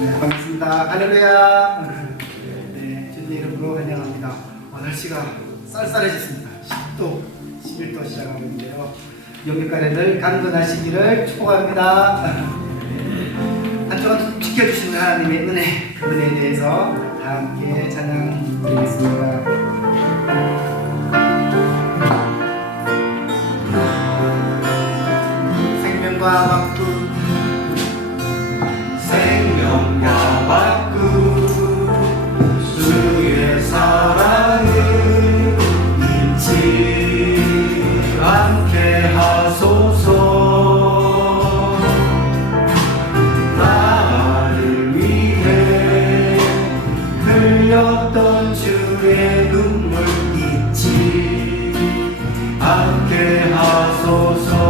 네, 반갑습니다. 할렐루야. 네, 주님 이름으로 환영합니다. 날씨가 쌀쌀해졌습니다. 10도, 11도 시작하고 있는데요. 영육간에들 강건하시기를 축복합니다. 한 주간 지켜주시는 하나님의 은혜, 그 은혜에 대해서 다 함께 찬양 드리겠습니다. 생명과 바꾸 생명과 바꾸 주의 사랑을 잊지 않게 하소서. 나를 위해 흘렸던 주의 눈물 잊지 않게 하소서.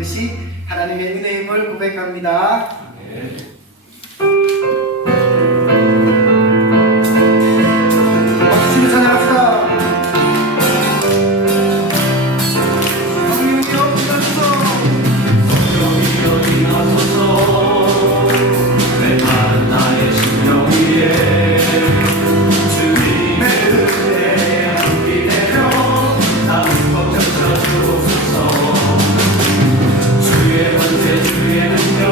이것이 하나님의 은혜임을 고백합니다. 박수로 찬양합시다. 주의 번제 주의 능력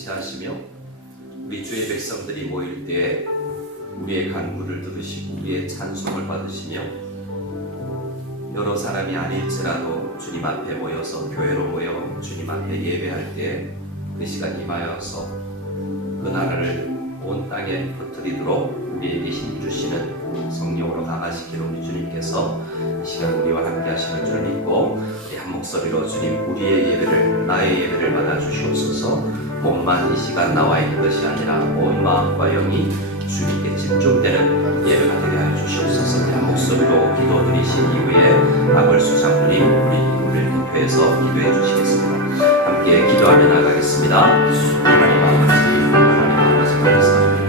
통치하시며 우리 주의 백성들이 모일 때에 우리의 간구를 들으시고 우리의 찬송을 받으시며 여러 사람이 아닐지라도 주님 앞에 모여서 교회로 모여 주님 앞에 예배할 때 그 시간 임하여서 그 나라를 온 땅에 퍼뜨리도록 우리에게 힘주시는 성령으로 강하시기를 우리 주님께서 이 시간 우리와 함께 하시는 줄 믿고 한 목소리로 주님 우리의 예배를 나의 예배를 받아주시옵소서. 몸만 이 시간 나와 있는 것이 아니라 온 마음과 영이 주님께 집중되는 예배가 되게 하여 주시옵소서. 한 목소리로 기도드리신 이후에 아벌수 장로님 우리 대표에서 기도해 주시겠습니다. 함께 기도하며 나가겠습니다. 하나님 아버지, 하나님 아버지 감사합니다.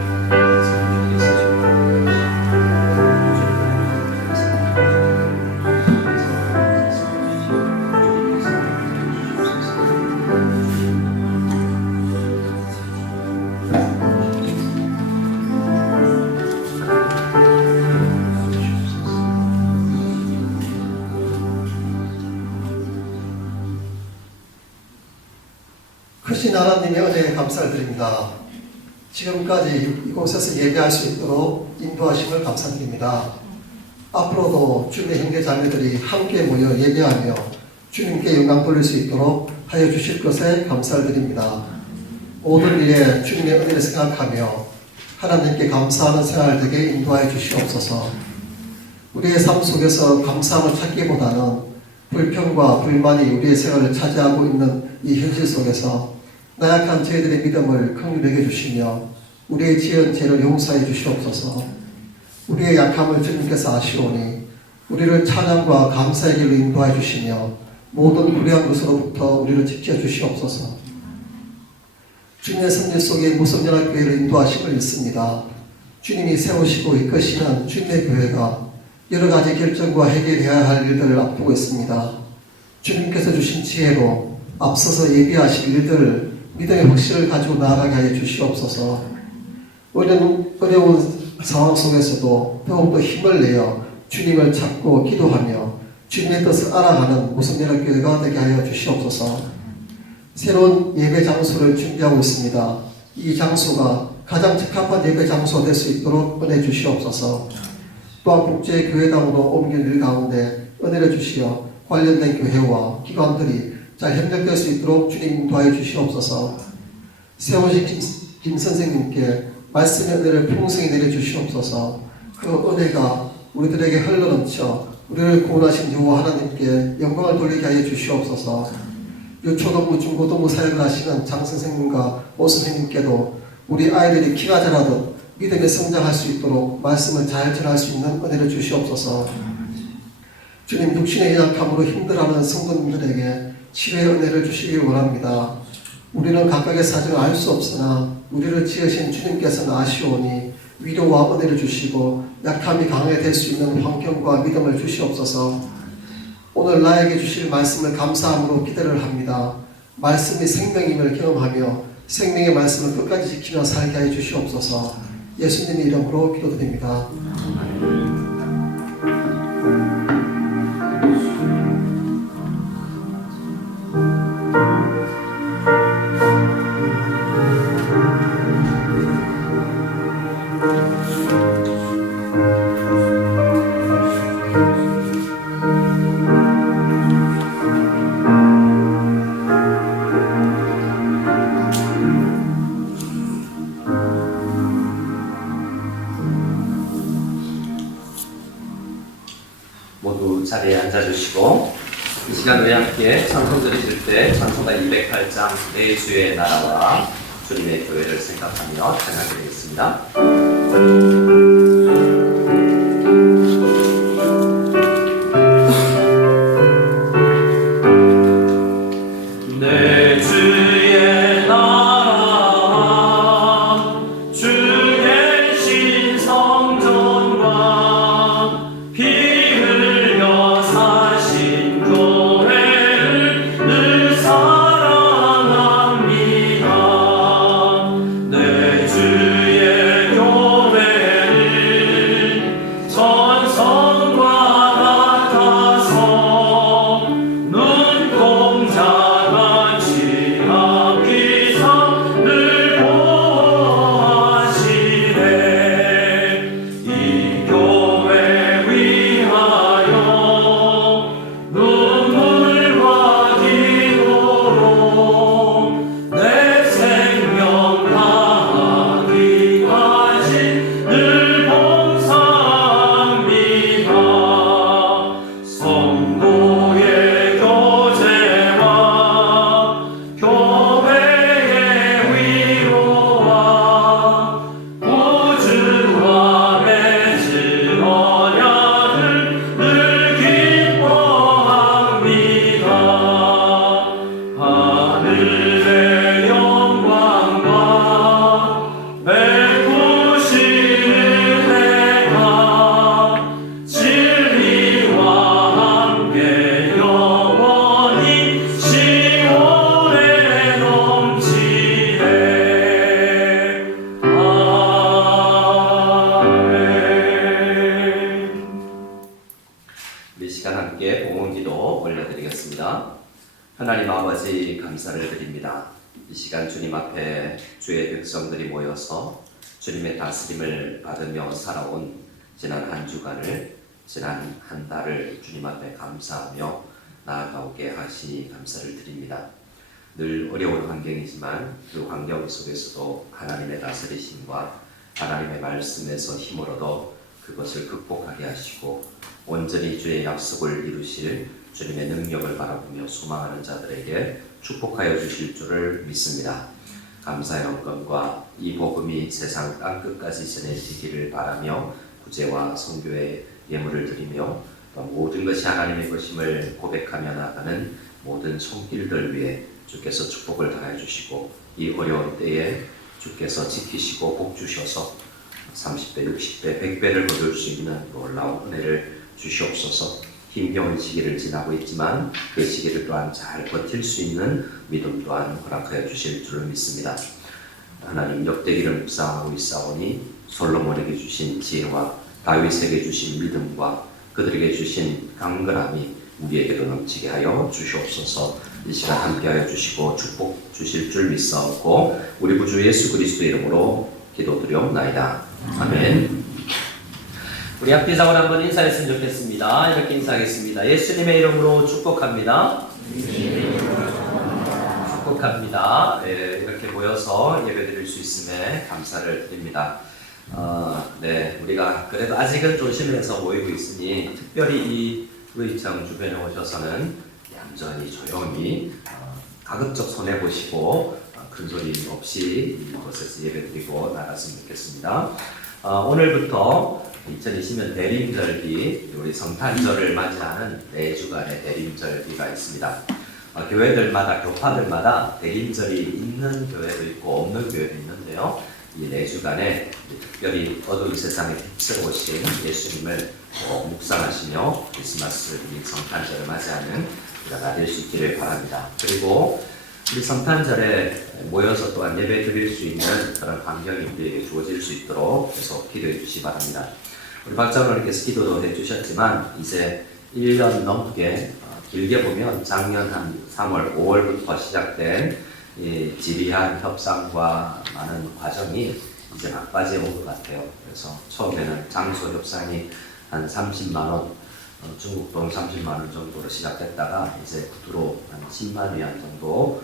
크신 하나님의 은혜에 감사를 드립니다. 지금까지 이곳에서 예배할 수 있도록 인도하심을 감사드립니다. 앞으로도 주님의 형제 자매들이 함께 모여 예배하며 주님께 영광 돌릴 수 있도록 하여 주실 것에 감사를 드립니다. 모든 일에 주님의 은혜를 생각하며 하나님께 감사하는 생활을 되게 인도하여 주시옵소서. 우리의 삶 속에서 감사함을 찾기보다는 불평과 불만이 우리의 생활을 차지하고 있는 이 현실 속에서 나약한 저희들의 믿음을 긍휼히 주시며 우리의 지은 죄를 용서해 주시옵소서. 우리의 약함을 주님께서 아시오니 우리를 찬양과 감사의 길로 인도해 주시며 모든 불의한 것으로부터 우리를 지켜 주시옵소서. 주님의 섭리 속에 무성연합교회를 인도하심을 믿습니다. 주님이 세우시고 이끄시는 주님의 교회가 여러 가지 결정과 해결해야 할 일들을 앞두고 있습니다. 주님께서 주신 지혜로 앞서서 예비하실 일들을 믿음의 확신을 가지고 나아가게 하여 주시옵소서. 어려운 상황 속에서도 더욱더 힘을 내어 주님을 찾고 기도하며 주님의 뜻을 알아가는 무성연합교회가 되게 하여 주시옵소서. 새로운 예배 장소를 준비하고 있습니다. 이 장소가 가장 적합한 예배 장소가 될 수 있도록 은혜 주시옵소서. 또한 국제교회당으로 옮긴 일 가운데 은혜를 주시어 관련된 교회와 기관들이 잘 협력될 수 있도록 주님 도와해 주시옵소서. 세우신 김 선생님께 말씀의 은혜를 풍성히 내려주시옵소서. 그 은혜가 우리들에게 흘러넘쳐 우리를 구원하신 여호와 하나님께 영광을 돌리게 하여 주시옵소서. 유초동부 중고동부 사역을 하시는 장 선생님과 오 선생님께도 우리 아이들이 키가 자라듯 믿음에 성장할 수 있도록 말씀을 잘 전할 수 있는 은혜를 주시옵소서. 주님, 육신의 연약함으로 힘들어하는 성도님들에게 치료의 은혜를 주시기 원합니다. 우리는 각각의 사정을 알 수 없으나 우리를 지으신 주님께서는 아시오니 위로와 은혜를 주시고 약함이 강하게 수 있는 환경과 믿음을 주시옵소서. 오늘 나에게 주실 말씀을 감사함으로 기대를 합니다. 말씀이 생명임을 경험하며 생명의 말씀을 끝까지 지키며 살게 해 주시옵소서. 예수님의 이름으로 기도드립니다. 모두 자리에 앉아주시고 이 시간 우리 함께 찬송 드리실 때 찬송가 208장 내 주의 나라와 주님의 교회를 생각하며 찬양드리겠습니다. 주의 하나님 아버지 감사를 드립니다. 이 시간 주님 앞에 주의 백성들이 모여서 주님의 다스림을 받으며 살아온 지난 한 주간을, 지난 한 달을 주님 앞에 감사하며 나아가오게 하시니 감사를 드립니다. 늘 어려운 환경이지만 그 환경 속에서도 하나님의 다스리심과 하나님의 말씀에서 힘을 얻어 그것을 극복하게 하시고 온전히 주의 약속을 이루실 주님의 능력을 바라보며 소망하는 자들에게 축복하여 주실 줄을 믿습니다. 감사의 영광과 이 복음이 세상 땅끝까지 전해지기를 바라며 구제와 선교의 예물을 드리며 모든 것이 하나님의 것임을 고백하며 나가는 모든 손길들 위해 주께서 축복을 다해 주시고 이 어려운 때에 주께서 지키시고 복 주셔서 30배, 60배, 100배를 거둘 수 있는 놀라운 은혜를 주시옵소서. 힘겨운 시기를 지나고 있지만 그 시기를 또한 잘 버틸 수 있는 믿음 또한 허락하여 주실 줄을 믿습니다. 하나님 역대기를 묵상하고 있사오니 솔로몬에게 주신 지혜와 다윗에게 주신 믿음과 그들에게 주신 강건함이 우리에게도 넘치게 하여 주시옵소서. 이 시간 함께하여 주시고 축복 주실 줄 믿사옵고 우리 구주 예수 그리스도의 이름으로 기도드리옵나이다. 아멘. 우리 앞뒤상으로 한번 인사했으면 좋겠습니다. 이렇게 인사하겠습니다. 예수님의 이름으로 축복합니다. 축복합니다. 네, 이렇게 모여서 예배드릴 수 있음에 감사를 드립니다. 우리가 그래도 아직은 조심해서 모이고 있으니 특별히 이 의창 주변에 오셔서는 얌전히 조용히 가급적 손해보시고 큰 소리 없이 이곳에서 예배드리고 나갔으면 좋겠습니다. 오늘부터 2020년 대림절기, 우리 성탄절을 맞이하는 4주간의 대림절기가 있습니다. 교회들마다, 교파들마다 대림절이 있는 교회도 있고 없는 교회도 있는데요. 이 4주간에 특별히 어두운 세상에 휩쓸어오신 예수님을 묵상하시며 크리스마스, 이 성탄절을 맞이하는 우리가 될 수 있기를 바랍니다. 그리고 우리 성탄절에 모여서 또한 예배 드릴 수 있는 그런 환경이 우리에게 주어질 수 있도록 계속 기도해 주시기 바랍니다. 우리 박장로님께서 기도도 해주셨지만 이제 1년 넘게 길게 보면 작년 한 3월, 5월부터 시작된 이 지리한 협상과 많은 과정이 이제 막바지에 온 것 같아요. 그래서 처음에는 장소 협상이 한 30만 원, 중국 돈 30만 원 정도로 시작했다가 이제 구두로 한 10만 위안 정도로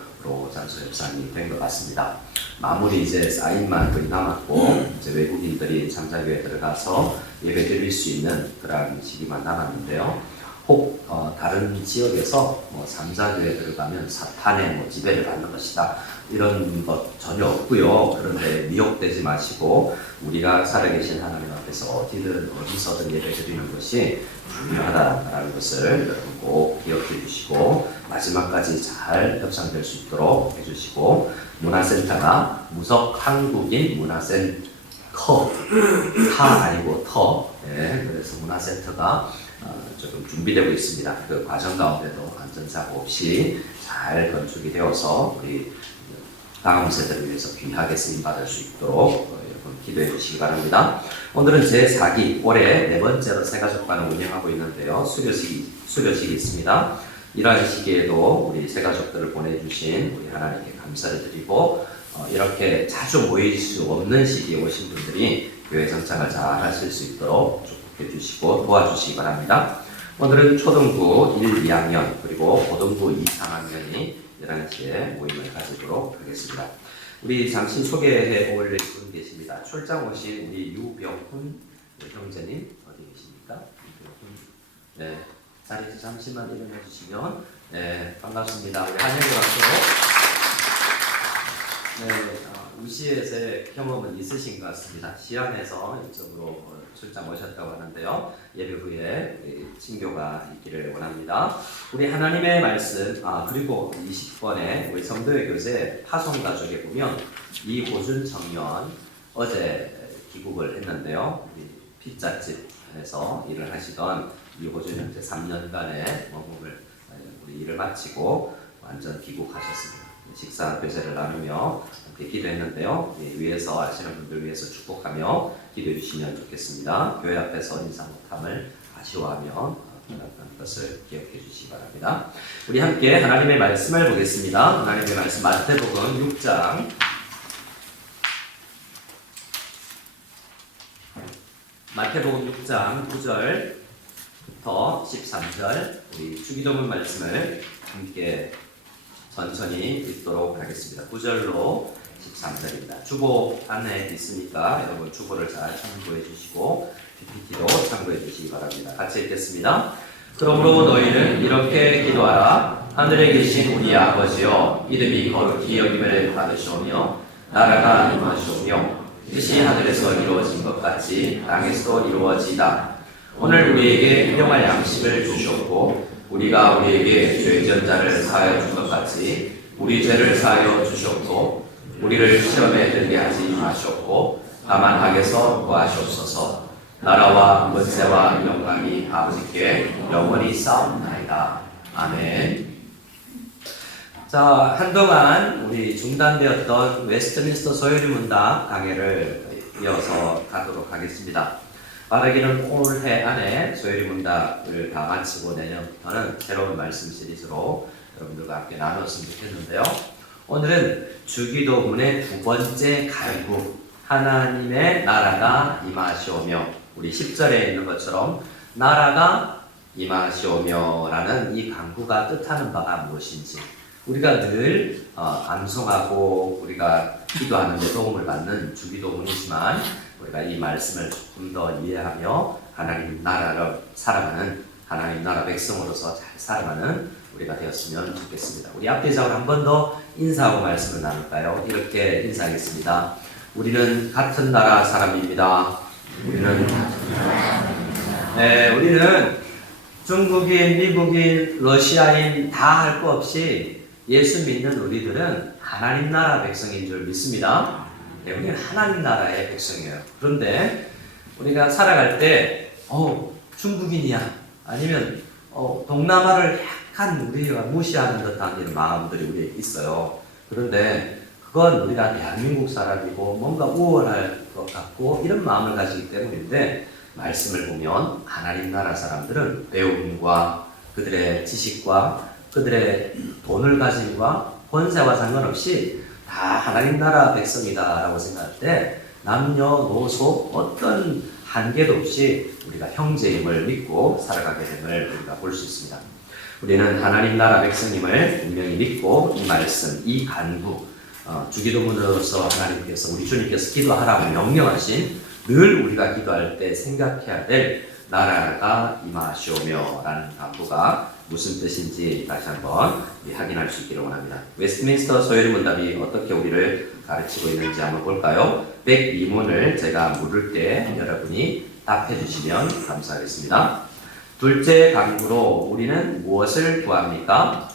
장소 협상이 된 것 같습니다. 마무리 이제 사인만 거의 남았고 이제 외국인들이 참자교에 들어가서 예배 드릴 수 있는 그런 시기만 남았는데요. 혹 다른 지역에서 삼자교에 들어가면 사탄의 지배를 받는 것이다 이런 것 전혀 없고요. 그런데 미혹되지 마시고 우리가 살아계신 하나님 앞에서 어디든 어디서든 예배 드리는 것이 중요하다라는 것을 여러분 꼭 기억해 주시고 마지막까지 잘 협상될 수 있도록 해주시고 문화센터가 무석 한국인 문화센터 타 아니고 터 그래서 문화센터가 조금 준비되고 있습니다. 그 과정 가운데도 안전사고 없이 잘 건축이 되어서 우리 다음 세대를 위해서 귀하게 쓰임받을 수 있도록 여러분 기도해 주시기 바랍니다. 오늘은 제4기 올해 4번째로 새가족관을 운영하고 있는데요. 수료식이 있습니다. 이러한 시기에도 우리 새가족들을 보내주신 우리 하나님께 감사를 드리고 이렇게 자주 모일 수 없는 시기에 오신 분들이 교회 정착을 잘 하실 수 있도록 축복해 주시고 도와주시기 바랍니다. 오늘은 초등부 1, 2학년 그리고 고등부 2, 3학년이 11시에 모임을 가지도록 하겠습니다. 우리 잠시 소개해 올 분 계십니다. 출장 오신 우리 유병훈 형제님 어디 계십니까? 네, 자리에서 잠시만 일어나 주시면 네, 반갑습니다. 우리 한영희 박수로 우시에서의 경험은 있으신 것 같습니다. 시안에서 이쪽으로 출장 오셨다고 하는데요. 예배 후에 친교가 있기를 원합니다. 우리 하나님의 말씀, 그리고 20번에 우리 성도의 교재 파송가족에 보면 이호준 청년 어제 귀국을 했는데요. 우리 피자집에서 일을 하시던 이호준 현재 3년간의 머금을 우리 일을 마치고 완전 귀국하셨습니다. 식사 교제를 나누며 함께 기도했는데요. 위에서 아시는 분들 위해서 축복하며 기도해 주시면 좋겠습니다. 교회 앞에서 인사 못함을 아쉬워하며 것을 기억해 주시기 바랍니다. 우리 함께 하나님의 말씀을 보겠습니다. 하나님의 말씀 마태복음 6장 마태복음 6장 9절부터 13절 우리 주기도문 말씀을 함께 천천히 읽도록 하겠습니다. 9절로 13절입니다. 주보 안에 있으니까 여러분 주보를 잘 참고해 주시고 PPT도 참고해 주시기 바랍니다. 같이 읽겠습니다. 그러므로 너희는 이렇게 기도하라. 하늘에 계신 우리 아버지여, 이름이 거룩히 여김을 받으시오며 나라가 임하시오며 뜻이 하늘에서 이루어진 것 같이 땅에서도 이루어지이다. 오늘 우리에게 일용할 양식을 주셨고 우리가 우리에게 죄지은 자를 사하여 준 것 같이 우리 죄를 사하여 주셨고 우리를 시험에 들게 하지 마시옵고 다만 악에서 구하시옵소서. 나라와 권세와 영광이 아버지께 영원히 싸움나이다. 아멘. 자, 한동안 우리 중단되었던 웨스트민스터 소요리 문답 강해를 이어서 가도록 하겠습니다. 바라기는 올해 안에 소요리 문답을 다 마치고 내년부터는 새로운 말씀 시리즈로 여러분들과 함께 나눴으면 좋겠는데요. 오늘은 주기도문의 두 번째 간구, 하나님의 나라가 임하시오며, 우리 10절에 있는 것처럼 나라가 임하시오며 라는 이 간구가 뜻하는 바가 무엇인지 우리가 늘 암송하고 우리가 기도하는 데 도움을 받는 주기도문이지만 우리가 이 말씀을 조금 더 이해하며 하나님 나라를 살아가는, 하나님 나라 백성으로서 잘 살아가는 우리가 되었으면 좋겠습니다. 우리 앞뒤적으로 한 번 더 인사하고 말씀을 나눌까요? 이렇게 인사하겠습니다. 우리는 같은 나라 사람입니다. 우리는 중국인, 미국인, 러시아인 다 할 거 없이 예수 믿는 우리들은 하나님 나라 백성인 줄 믿습니다. 네, 우리는 하나님 나라의 백성이에요. 그런데 우리가 살아갈 때 중국인이야 아니면 동남아를 약간 우리가 무시하는 듯한 이런 마음들이 우리에 있어요. 그런데 그건 우리가 대한민국 사람이고 뭔가 우월할 것 같고 이런 마음을 가지기 때문인데, 말씀을 보면 하나님 나라 사람들은 배움과 그들의 지식과 그들의 돈을 가짐과 권세와 상관없이 다 하나님 나라 백성이다라고 생각할 때 남녀노소 어떤 한계도 없이 우리가 형제임을 믿고 살아가게 됨을 우리가 볼 수 있습니다. 우리는 하나님 나라 백성임을 분명히 믿고 이 말씀, 이 간구, 주기도문으로서 하나님께서, 우리 주님께서 기도하라고 명령하신, 늘 우리가 기도할 때 생각해야 될 나라가 임하시오며 라는 간구가 무슨 뜻인지 다시 한번 확인할 수 있기를 원합니다. 웨스트민스터 소요리 문답이 어떻게 우리를 가르치고 있는지 한번 볼까요? 102문을 제가 물을 때 여러분이 답해 주시면 감사하겠습니다. 둘째 간구로 우리는 무엇을 구합니까?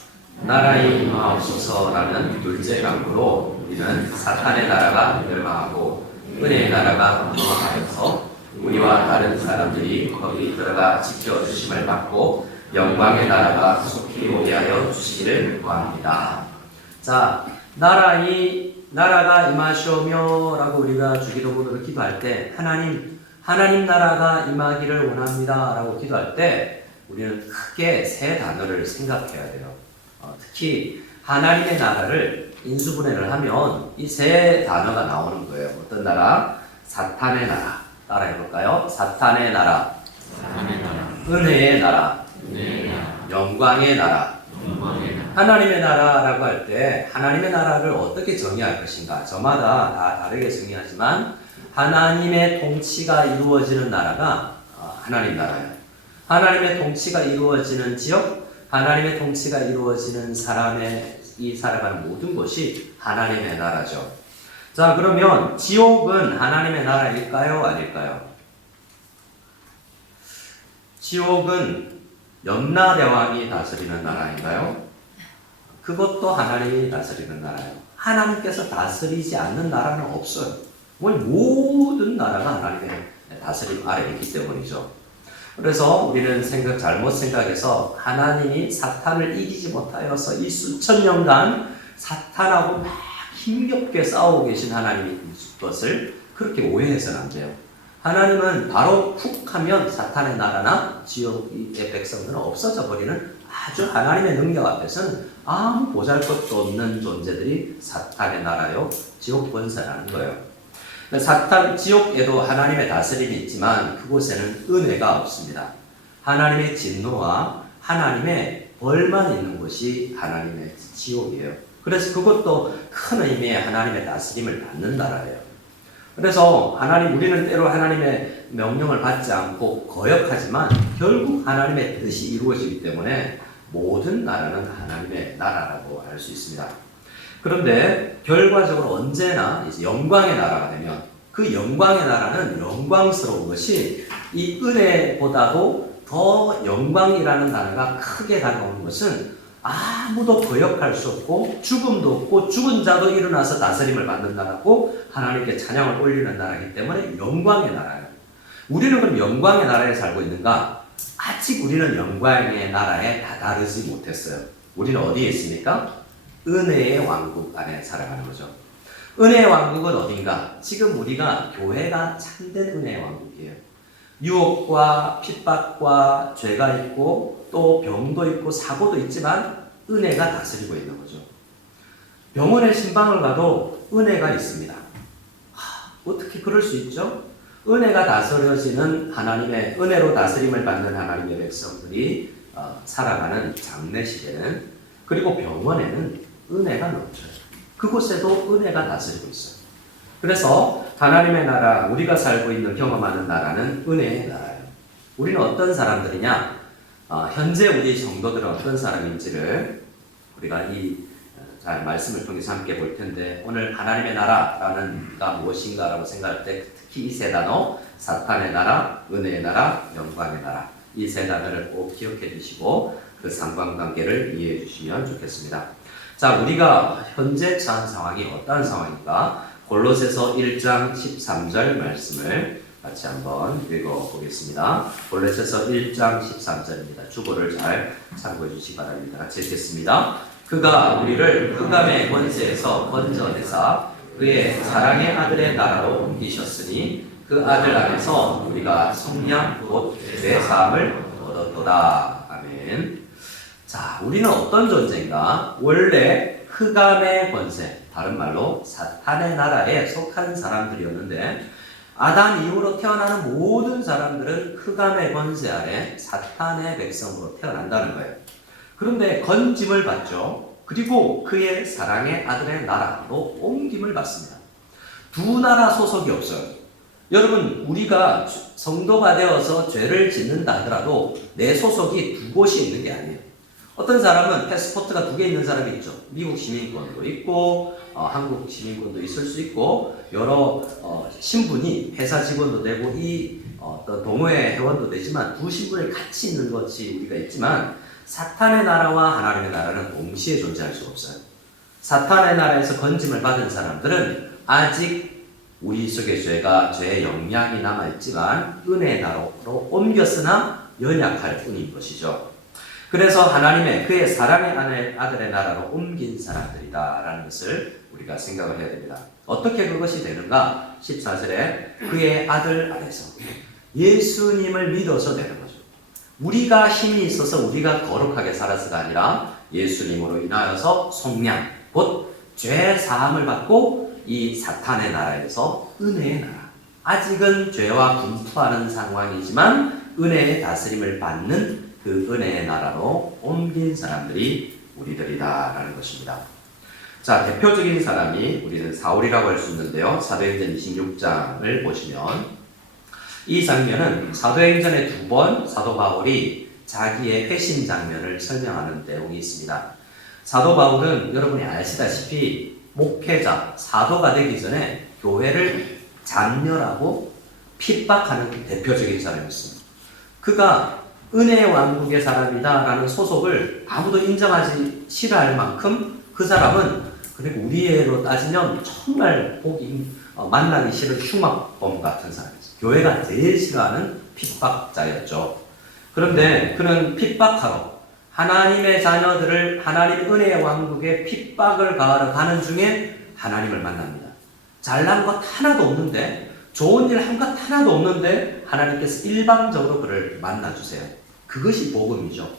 나라의 임하옵소서라는 둘째 간구로 우리는 사탄의 나라가 멸망하고 은혜의 나라가 임하여서 우리와 다른 사람들이 거기 들어가 지켜주심을 받고 영광의 나라가 속히 오게 하여 주시기를 구합니다. 자, 나라가 임하시오며 라고 우리가 주기도문으로 기도할 때 하나님 나라가 임하기를 원합니다 라고 기도할 때 우리는 크게 세 단어를 생각해야 돼요. 특히 하나님의 나라를 인수분해를 하면 이 세 단어가 나오는 거예요. 어떤 나라? 사탄의 나라. 따라해볼까요? 사탄의 나라, 은혜의 나라, 영광의 나라. 하나님의 나라라고 할 때 하나님의 나라를 어떻게 정의할 것인가? 저마다 다 다르게 정의하지만 하나님의 통치가 이루어지는 나라가 하나님 나라예요. 하나님의 통치가 이루어지는 지역, 하나님의 통치가 이루어지는 이 살아가는 모든 것이 하나님의 나라죠. 자, 그러면 지옥은 하나님의 나라일까요? 아닐까요? 지옥은 염라대왕이 다스리는 나라인가요? 그것도 하나님이 다스리는 나라예요. 하나님께서 다스리지 않는 나라는 없어요. 모든 나라가 하나님의 다스림 아래에 있기 때문이죠. 그래서 우리는 잘못 생각해서 하나님이 사탄을 이기지 못하여서 이 수천 년간 사탄하고 막 힘겹게 싸우고 계신 하나님이 것을 그렇게 오해해서는 안 돼요. 하나님은 바로 훅 하면 사탄의 나라나 지옥의 백성들은 없어져 버리는 아주 하나님의 능력 앞에서는 아무 보잘것도 없는 존재들이 사탄의 나라요 지옥 권세라는 거예요. 사탄 지옥에도 하나님의 다스림이 있지만 그곳에는 은혜가 없습니다. 하나님의 진노와 하나님의 벌만 있는 곳이 하나님의 지옥이에요. 그래서 그것도 큰 의미의 하나님의 다스림을 받는 나라예요. 그래서 우리는 때로 하나님의 명령을 받지 않고 거역하지만 결국 하나님의 뜻이 이루어지기 때문에 모든 나라는 하나님의 나라라고 할 수 있습니다. 그런데 결과적으로 언제나 이제 영광의 나라가 되면 그 영광의 나라는 영광스러운 것이 이 은혜보다도 더 영광이라는 단어가 크게 다가오는 것은 아무도 거역할 수 없고 죽음도 없고 죽은 자도 일어나서 다스림을 받는 나라고 하나님께 찬양을 올리는 나라이기 때문에 영광의 나라예요. 우리는 그럼 영광의 나라에 살고 있는가? 아직 우리는 영광의 나라에 다다르지 못했어요. 우리는 어디에 있습니까? 은혜의 왕국 안에 살아가는 거죠. 은혜의 왕국은 어딘가? 지금 우리가 교회가 참된 은혜의 왕국이에요. 유혹과 핍박과 죄가 있고 또 병도 있고 사고도 있지만 은혜가 다스리고 있는 거죠. 병원에 신방을 가도 은혜가 있습니다. 어떻게 그럴 수 있죠? 은혜가 다스려지는 하나님의 은혜로 다스림을 받는 하나님의 백성들이 살아가는 장례식에는 그리고 병원에는 은혜가 넘쳐요. 그곳에도 은혜가 다스리고 있어요. 그래서 하나님의 나라, 우리가 살고 있는 경험하는 나라는 은혜의 나라예요. 우리는 어떤 사람들이냐? 현재 우리 성도들은 어떤 사람인지를 우리가 잘 말씀을 통해서 함께 볼 텐데 오늘 하나님의 나라라는 가 무엇인가라고 생각할 때 특히 이 세 단어 사탄의 나라, 은혜의 나라, 영광의 나라 이 세 단어를 꼭 기억해 주시고 그 상관관계를 이해해 주시면 좋겠습니다. 자, 우리가 현재 처한 상황이 어떤 상황인가? 골로새서 1장 13절 말씀을 같이 한번 읽어보겠습니다. 골로새서 1장 13절입니다. 주보를 잘 참고해 주시기 바랍니다. 같이 읽겠습니다. 그가 우리를 흑암의 권세에서 건져내사 그의 사랑의 아들의 나라로 옮기셨으니 그 아들 안에서 우리가 성령 곧 죄사함을 얻었도다. 아멘. 자, 우리는 어떤 존재인가? 원래 흑암의 권세, 다른 말로 사탄의 나라에 속한 사람들이었는데 아담 이후로 태어나는 모든 사람들은 흑암의 권세 아래 사탄의 백성으로 태어난다는 거예요. 그런데 건짐을 받죠. 그리고 그의 사랑의 아들의 나라로 옮김을 받습니다. 두 나라 소속이 없어요. 여러분, 우리가 성도가 되어서 죄를 짓는다 하더라도 내 소속이 두 곳이 있는 게 아니에요. 어떤 사람은 패스포트가 두 개 있는 사람이 있죠. 미국 시민권도 있고 한국 시민권도 있을 수 있고 여러 신분이 회사 직원도 되고 어떤 동호회 회원도 되지만 두 신분이 같이 있는 것이 우리가 있지만 사탄의 나라와 하나님의 나라는 동시에 존재할 수가 없어요. 사탄의 나라에서 건짐을 받은 사람들은 아직 우리 속의 죄의 영향이 남아있지만 은혜의 나라로 옮겼으나 연약할 뿐인 것이죠. 그래서 하나님의 그의 사랑의 아들의 나라로 옮긴 사람들이다라는 것을 우리가 생각을 해야 됩니다. 어떻게 그것이 되는가? 14절에 그의 아들 안에서 예수님을 믿어서 되는 거죠. 우리가 힘이 있어서 우리가 거룩하게 살아서가 아니라 예수님으로 인하여서 속량, 곧 죄 사함을 받고 이 사탄의 나라에서 은혜의 나라. 아직은 죄와 분투하는 상황이지만 은혜의 다스림을 받는 그 은혜의 나라로 옮긴 사람들이 우리들이다라는 것입니다. 자, 대표적인 사람이 우리는 사울이라고 할 수 있는데요. 사도행전 26장을 보시면 이 장면은 사도행전에 두 번 사도 바울이 자기의 회심 장면을 설명하는 내용이 있습니다. 사도 바울은 여러분이 아시다시피 목회자, 사도가 되기 전에 교회를 잔멸하고 핍박하는 대표적인 사람이었습니다. 그가 은혜의 왕국의 사람이다라는 소속을 아무도 인정하지 싫어할 만큼 그 사람은 그리고 우리로 따지면 정말 만나기 싫은 흉악범 같은 사람이었어요. 교회가 제일 싫어하는 핍박자였죠. 그런데 그는 핍박하러 하나님의 자녀들을 하나님의 은혜의 왕국에 핍박을 가하러 가는 중에 하나님을 만납니다. 잘난 것 하나도 없는데 좋은 일 한 것 하나도 없는데 하나님께서 일방적으로 그를 만나주세요. 그것이 복음이죠.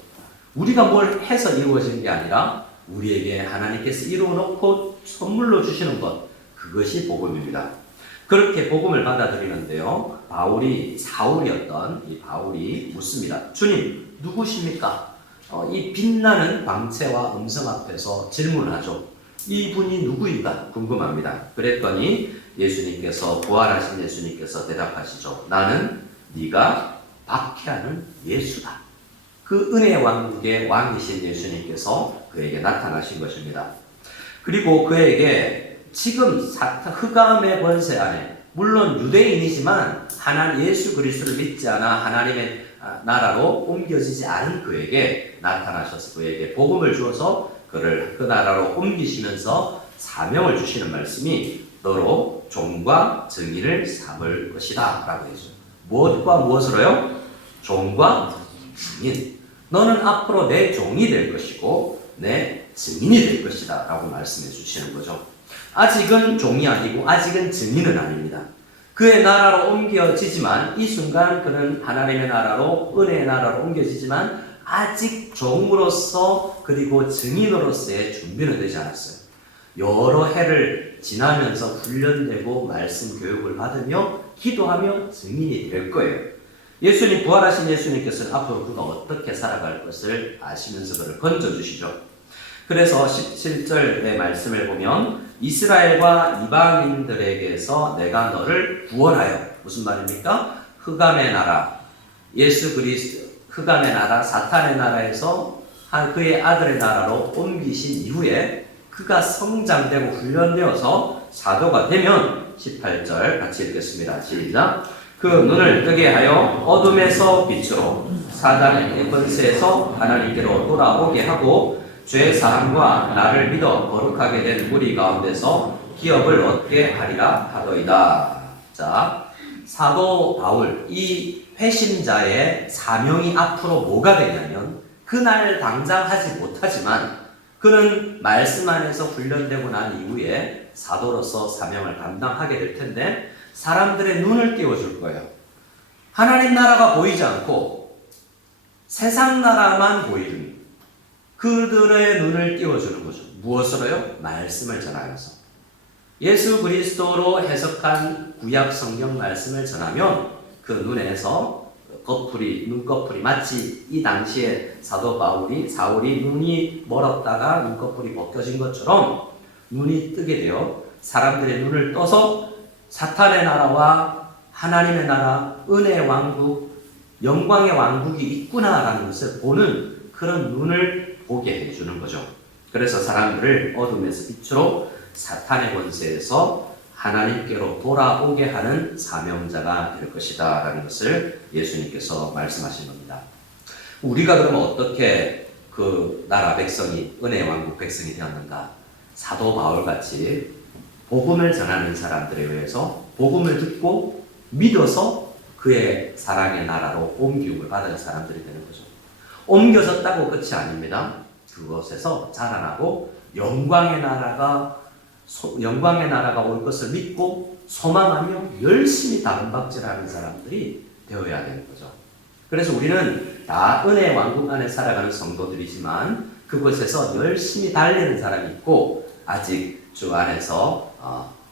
우리가 뭘 해서 이루어진 게 아니라 우리에게 하나님께서 이루어놓고 선물로 주시는 것, 그것이 복음입니다. 그렇게 복음을 받아들이는데요, 사울이었던 이 바울이 묻습니다. 주님, 누구십니까? 이 빛나는 광채와 음성 앞에서 질문하죠. 이분이 누구인가 궁금합니다. 그랬더니 예수님께서, 부활하신 예수님께서 대답하시죠. 나는 네가 박해하는 예수다. 그 은혜의 왕국의 왕이신 예수님께서 그에게 나타나신 것입니다. 그리고 그에게 지금 흑암의 권세 안에, 물론 유대인이지만 예수 그리스도를 믿지 않아 하나님의 나라로 옮겨지지 않은 그에게 나타나셔서 그에게 복음을 주어서 그를 그 나라로 옮기시면서 사명을 주시는 말씀이 너로 종과 증인을 삼을 것이다 라고 했어요. 무엇과 무엇으로요? 종과 증인. 너는 앞으로 내 종이 될 것이고 내 증인이 될 것이다 라고 말씀해 주시는 거죠. 아직은 종이 아니고 아직은 증인은 아닙니다. 그의 나라로 옮겨지지만 이 순간 그는 하나님의 나라로, 은혜의 나라로 옮겨지지만 아직 종으로서 그리고 증인으로서의 준비는 되지 않았어요. 여러 해를 지나면서 훈련되고 말씀 교육을 받으며 기도하며 증인이 될 거예요. 예수님, 부활하신 예수님께서는 앞으로 그가 어떻게 살아갈 것을 아시면서 그를 건져주시죠. 그래서 17절의 말씀을 보면 이스라엘과 이방인들에게서 내가 너를 구원하여, 무슨 말입니까? 흑암의 나라, 예수 그리스도, 흑암의 나라, 사탄의 나라에서 그의 아들의 나라로 옮기신 이후에 그가 성장되고 훈련되어서 사도가 되면 18절 같이 읽겠습니다. 시작. 그 눈을 뜨게 하여 어둠에서 빛으로, 사단의 권세에서 하나님께로 돌아오게 하고 죄 사함과 나를 믿어 거룩하게 된 무리 가운데서 기업을 얻게 하리라 하더이다. 자, 사도 바울, 이 회심자의 사명이 앞으로 뭐가 되냐면, 그날 당장 하지 못하지만 그는 말씀 안에서 훈련되고 난 이후에 사도로서 사명을 감당하게 될 텐데, 사람들의 눈을 띄워줄 거예요. 하나님 나라가 보이지 않고 세상 나라만 보이는, 그들의 눈을 띄워주는 거죠. 무엇으로요? 말씀을 전하면서. 예수 그리스도로 해석한 구약 성경 말씀을 전하면 그 눈에서 눈꺼풀이 마치 이 당시에 사울이 눈이 멀었다가 눈꺼풀이 벗겨진 것처럼 눈이 뜨게 되어 사람들의 눈을 떠서 사탄의 나라와 하나님의 나라, 은혜의 왕국, 영광의 왕국이 있구나라는 것을 보는 그런 눈을 보게 해주는 거죠. 그래서 사람들을 어둠에서 빛으로, 사탄의 권세에서 하나님께로 돌아오게 하는 사명자가 될 것이다 라는 것을 예수님께서 말씀하신 겁니다. 우리가 그러면 어떻게 그 나라 백성이, 은혜의 왕국 백성이 되었는가? 사도 바울같이 복음을 전하는 사람들에 의해서 복음을 듣고 믿어서 그의 사랑의 나라로 옮기움을 받은 사람들이 되는 거죠. 옮겨졌다고 끝이 아닙니다. 그곳에서 자라나고 영광의 나라가 올 것을 믿고 소망하며 열심히 다금박질하는 사람들이 되어야 되는 거죠. 그래서 우리는 다 은혜의 왕국 안에 살아가는 성도들이지만 그곳에서 열심히 달리는 사람이 있고 아직 주 안에서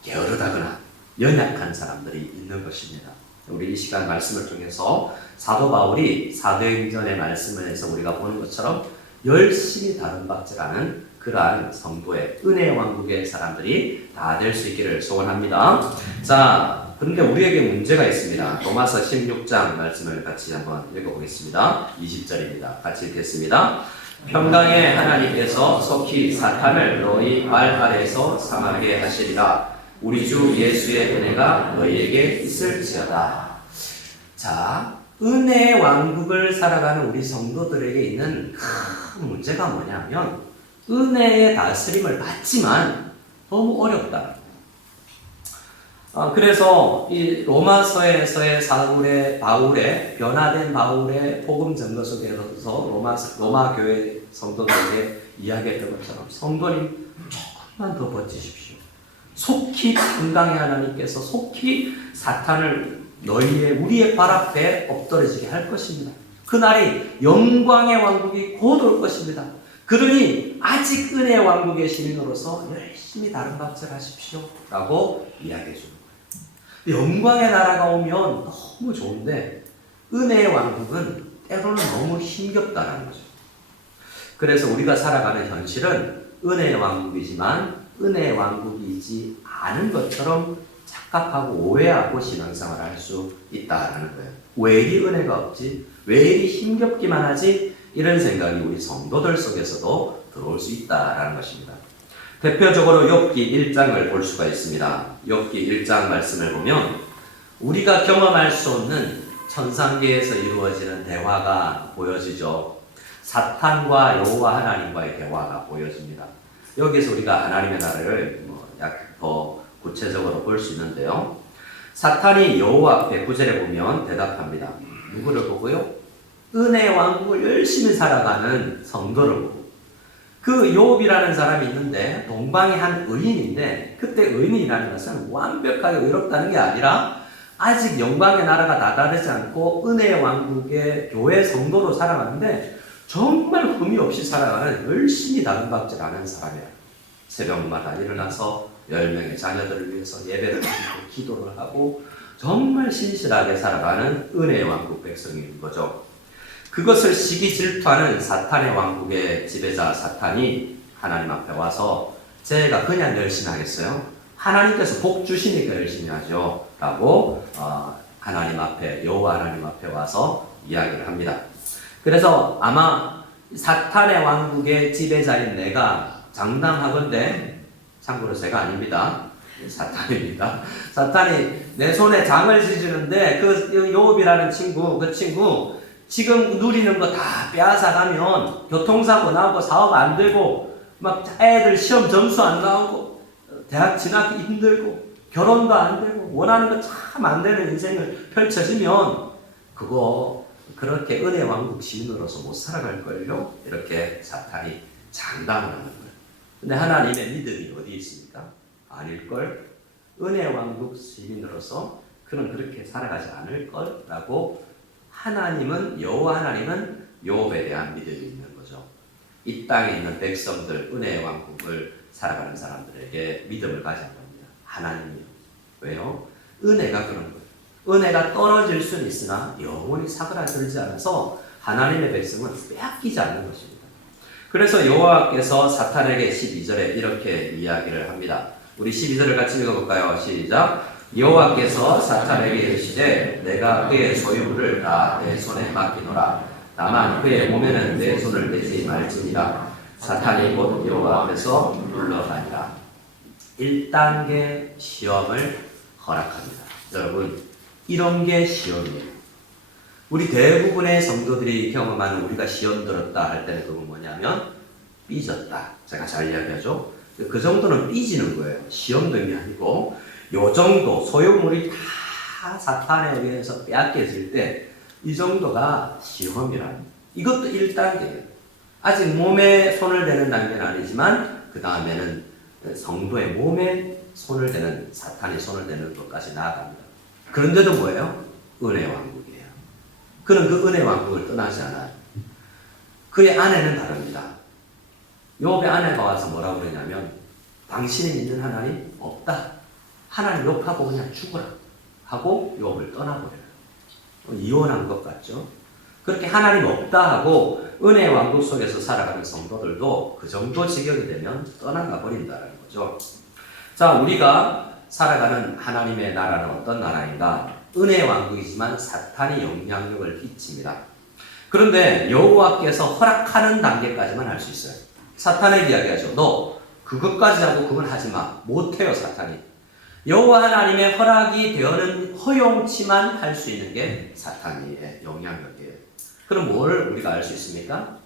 게으르다거나 연약한 사람들이 있는 것입니다. 우리 이 시간 말씀을 통해서 사도 바울이 사도행전의 말씀을 해서 우리가 보는 것처럼 열심히 다름박질하는 그러한 성도의 은혜의 왕국의 사람들이 다 될 수 있기를 소원합니다. 자, 그런데 우리에게 문제가 있습니다. 로마서 16장 말씀을 같이 한번 읽어보겠습니다. 20절입니다. 같이 읽겠습니다. 평강의 하나님께서 속히 사탄을 너희 말 아래에서 상하게 하시리라. 우리 주 예수의 은혜가 너희에게 있을지어다. 자, 은혜의 왕국을 살아가는 우리 성도들에게 있는 큰 문제가 뭐냐면 은혜의 다스림을 받지만 너무 어렵다. 그래서 이 로마서에서의 변화된 바울의 복음 전거 속에서 로마 교회 성도들에게 이야기했던 것처럼 성도님 조금만 더 버티십시오. 속히 평강의 하나님께서 속히 사탄을 우리의 발 앞에 엎드러지게 할 것입니다. 그날이 영광의 왕국이 곧 올 것입니다. 그러니 아직 은혜의 왕국의 시민으로서 열심히 다른 박질 하십시오 라고 이야기해 주는 거예요. 영광의 나라가 오면 너무 좋은데 은혜의 왕국은 때로는 너무 힘겹다는 거죠. 그래서 우리가 살아가는 현실은 은혜의 왕국이지만 은혜의 왕국이지 않은 것처럼 착각하고 오해하고 신앙생활을 할 수 있다는 거예요. 왜 이리 은혜가 없지? 왜 이리 힘겹기만 하지? 이런 생각이 우리 성도들 속에서도 들어올 수 있다는 것입니다. 대표적으로 욥기 1장을 볼 수가 있습니다. 욥기 1장 말씀을 보면 우리가 경험할 수 없는 천상계에서 이루어지는 대화가 보여지죠. 사탄과 여호와 하나님과의 대화가 보여집니다. 여기서 우리가 하나님의 나라를 약 더 구체적으로 볼 수 있는데요. 사탄이 여호와 앞에 9절에 보면 대답합니다. 누구를 보고요? 은혜의 왕국을 열심히 살아가는 성도를 보고. 그 욥이라는 사람이 있는데 동방의 한 의인인데 그때 의인이라는 것은 완벽하게 의롭다는 게 아니라 아직 영광의 나라가 다다르지 않고 은혜의 왕국의 교회 성도로 살아가는데 정말 흠이 없이 살아가는 열심히 다른 박질하는 사람이에요. 새벽마다 일어나서 10명의 자녀들을 위해서 예배를 드리고 기도를 하고 정말 신실하게 살아가는 은혜의 왕국 백성인 거죠. 그것을 시기 질투하는 사탄의 왕국의 지배자 사탄이 하나님 앞에 와서 제가 그냥 열심히 하겠어요? 하나님께서 복 주시니까 열심히 하죠 라고 하나님 앞에 여호와 하나님 앞에 와서 이야기를 합니다. 그래서 아마 사탄의 왕국의 지배자인 내가 장담하건대, 참고로 제가 아닙니다. 사탄입니다. 사탄이 내 손에 장을 지지는데 그 욥이라는 그 친구 지금 누리는 거 다 빼앗아가면 교통사고 나고 사업 안 되고 막 애들 시험 점수 안 나오고 대학 진학이 힘들고 결혼도 안 되고 원하는 거 참 안 되는 인생을 펼쳐지면 그거 그렇게 은혜 왕국 시민으로서 못 살아갈걸요? 이렇게 사탄이 장담을 하는 거예요. 근데 하나님의 믿음이 어디 있습니까? 아닐걸? 은혜 왕국 시민으로서 그는 그렇게 살아가지 않을걸? 라고 하나님은 여호와 하나님은 욥에 대한 믿음이 있는 거죠. 이 땅에 있는 백성들 은혜의 왕국을 살아가는 사람들에게 믿음을 가진 겁니다. 하나님이요. 왜요? 은혜가 그런 거예요. 은혜가 떨어질 수는 있으나 영원히 사그라들지 않아서 하나님의 백성은 빼앗기지 않는 것입니다. 그래서 여호와께서 사탄에게 12절에 이렇게 이야기를 합니다. 우리 12절을 같이 읽어볼까요? 시작. 여호와께서 사탄에게 이르시되 내가 그의 소유물을 다 내 손에 맡기노라. 다만 그의 몸에는 내 손을 대지 말지니라. 사탄이 곧 여호와 앞에서 물러가니라. 1단계 시험을 허락합니다. 여러분, 이런 게 시험이에요. 우리 대부분의 성도들이 경험하는 우리가 시험 들었다 할 때는 그건 뭐냐면 삐졌다. 제가 잘 이야기하죠. 그 정도는 삐지는 거예요. 시험도 이게 아니고 요 정도 소유물이 다 사탄에 의해서 빼앗겨질 때 이 정도가 시험이라는 이것도 1단계예요. 아직 몸에 손을 대는 단계는 아니지만 그 다음에는 성도의 몸에 손을 대는 사탄이 손을 대는 것까지 나아갑니다. 그런데도 뭐예요? 은혜 왕국이에요. 그는 그 은혜 왕국을 떠나지 않아요. 그의 아내는 다릅니다. 욥의 아내가 와서 뭐라고 그러냐면 당신이 믿는 하나님 없다. 하나님 욥하고 그냥 죽어라 하고 욥을 떠나버려요. 이혼한 것 같죠? 그렇게 하나님 없다 하고 은혜 왕국 속에서 살아가는 성도들도 그 정도 지경이 되면 떠나가 버린다는 거죠. 자, 우리가 살아가는 하나님의 나라는 어떤 나라인가? 은혜 왕국이지만 사탄이 영향력을 끼칩니다. 그런데 여호와께서 허락하는 단계까지만 할 수 있어요. 사탄에게 이야기하죠. 너 그것까지 하고 그건 하지 마. 못해요, 사탄이. 여호와 하나님의 허락이 되어는 허용치만 할 수 있는 게 사탄의 영향력이에요. 그럼 뭘 우리가 알 수 있습니까?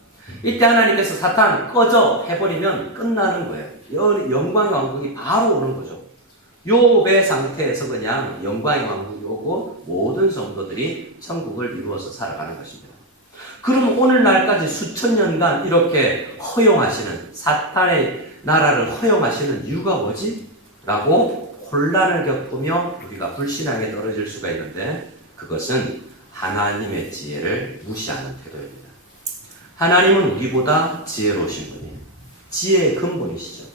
이때 하나님께서 사탄 꺼져 해버리면 끝나는 거예요. 영광의 왕국이 바로 오는 거죠. 욥의 상태에서 그냥 영광의 왕국이 오고 모든 성도들이 천국을 이루어서 살아가는 것입니다. 그럼 오늘날까지 수천 년간 이렇게 허용하시는 사탄의 나라를 허용하시는 이유가 뭐지? 라고 혼란을 겪으며 우리가 불신앙에 떨어질 수가 있는데, 그것은 하나님의 지혜를 무시하는 태도입니다. 하나님은 우리보다 지혜로우신 분이에요. 지혜의 근본이시죠.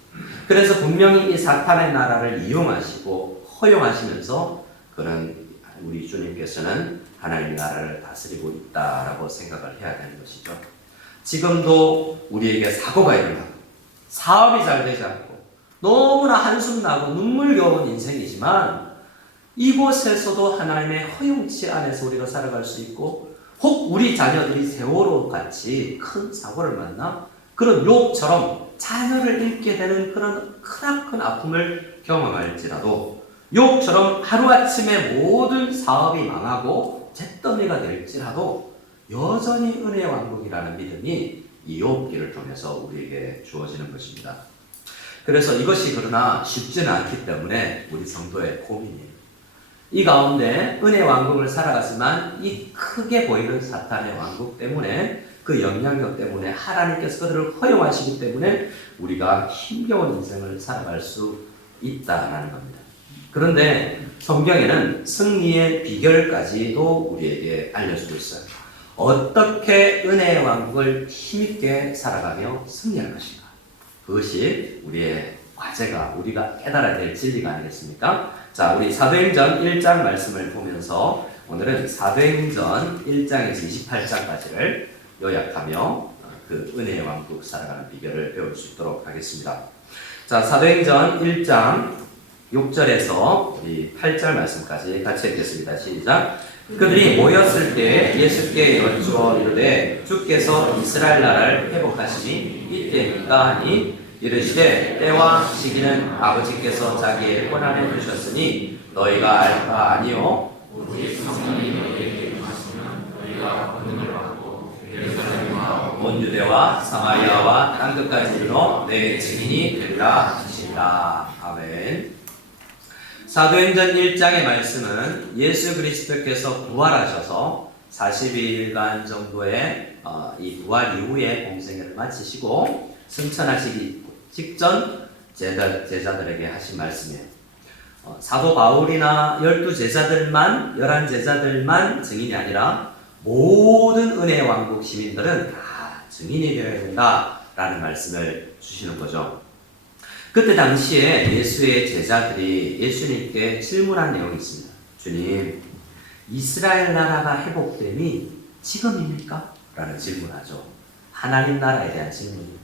그래서 분명히 이 사탄의 나라를 이용하시고 허용하시면서 그런 우리 주님께서는 하나님의 나라를 다스리고 있다라고 생각을 해야 되는 것이죠. 지금도 우리에게 사고가 일어나고 사업이 잘 되지 않고 너무나 한숨나고 눈물겨운 인생이지만, 이곳에서도 하나님의 허용치 안에서 우리가 살아갈 수 있고, 혹 우리 자녀들이 세월호 같이 큰 사고를 만나 그런 욥처럼 자녀를 잃게 되는 그런 크나큰 아픔을 경험할지라도, 욥처럼 하루아침에 모든 사업이 망하고 잿더미가 될지라도 여전히 은혜의 왕국이라는 믿음이 이 욥기를 통해서 우리에게 주어지는 것입니다. 그래서 이것이 그러나 쉽지는 않기 때문에 우리 성도의 고민이에요. 이 가운데 은혜의 왕국을 살아가지만 이 크게 보이는 사탄의 왕국 때문에, 그 영향력 때문에 하나님께서 그들을 허용하시기 때문에 우리가 힘겨운 인생을 살아갈 수 있다라는 겁니다. 그런데 성경에는 승리의 비결까지도 우리에게 알려주고 있어요. 어떻게 은혜의 왕국을 힘있게 살아가며 승리할 것인가. 그것이 우리의 과제가, 우리가 깨달아야 될 진리가 아니겠습니까? 자, 우리 사도행전 1장 말씀을 보면서 오늘은 사도행전 1장에서 28장까지를 요약하며 그 은혜의 왕국 살아가는 비결을 배울 수 있도록 하겠습니다. 자, 사도행전 1장 6절에서 우리 8절 말씀까지 같이 읽겠습니다. 시작. 그들이 모였을 때 예수께 여쭈어 이르되 주께서 이스라엘 나라를 회복하시니 이때입니까 하니, 이르시되 때와 시기는 아버지께서 자기의 권한에 두셨으니 너희가 알 바 아니요 오직 성령이 너희에게 임하시면 너희가 권능을 받고 예루살렘과 온 유대와 사마리아와 땅 끝까지 이르러 내 증인이 되리라 하시니라. 아멘. 사도행전 1장의 말씀은 예수 그리스도께서 부활하셔서 42일간 정도의 이 부활 이후에 공생애를 마치시고 승천하시기 직전 제자들에게 하신 말씀이에요. 사도 바울이나 12제자들만, 11제자들만 증인이 아니라 모든 은혜의 왕국 시민들은 다 증인이 되어야 된다라는 말씀을 주시는 거죠. 그때 당시에 예수의 제자들이 예수님께 질문한 내용이 있습니다. 주님, 이스라엘 나라가 회복됨이 지금입니까? 라는 질문하죠. 하나님 나라에 대한 질문입니다.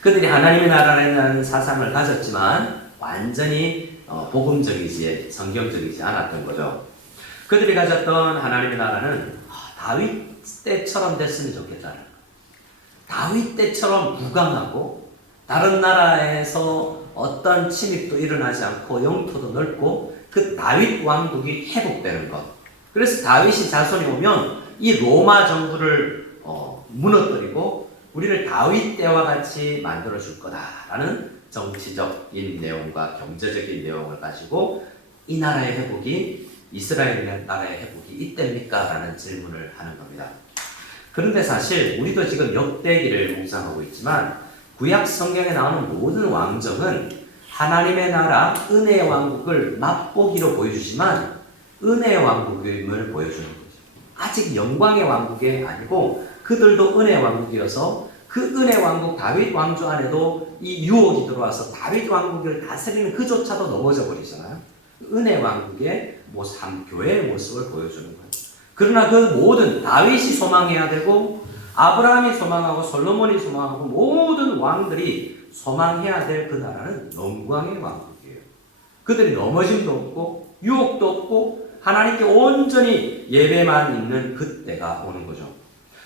그들이 하나님의 나라에 대한 사상을 가졌지만 완전히 복음적이지 성경적이지 않았던 거죠. 그들이 가졌던 하나님의 나라는 다윗 때처럼 됐으면 좋겠다는 거예요. 다윗 때처럼 부강하고 다른 나라에서 어떤 침입도 일어나지 않고 영토도 넓고 그 다윗 왕국이 회복되는 것. 그래서 다윗이 자손이 오면 이 로마 정부를 무너뜨리고 우리를 다윗 때와 같이 만들어 줄 거다라는 정치적인 내용과 경제적인 내용을 가지고 이 나라의 회복이, 이스라엘 나라의 회복이 이때입니까? 라는 질문을 하는 겁니다. 그런데 사실 우리도 지금 역대기를 묵상하고 있지만 구약 성경에 나오는 모든 왕정은 하나님의 나라 은혜의 왕국을 맛보기로 보여주지만 은혜의 왕국임을 보여주는 거죠. 아직 영광의 왕국이 아니고 그들도 은혜의 왕국이어서 그 은혜 왕국 다윗 왕조 안에도 이 유혹이 들어와서 다윗 왕국을 다스리는 그조차도 넘어져 버리잖아요. 은혜 왕국의 모습, 교회의 모습을 보여주는 거예요. 그러나 그 모든 다윗이 소망해야 되고 아브라함이 소망하고 솔로몬이 소망하고 모든 왕들이 소망해야 될 그 나라는 영광의 왕국이에요. 그들이 넘어짐도 없고 유혹도 없고 하나님께 온전히 예배만 있는 그때가 오는 거죠.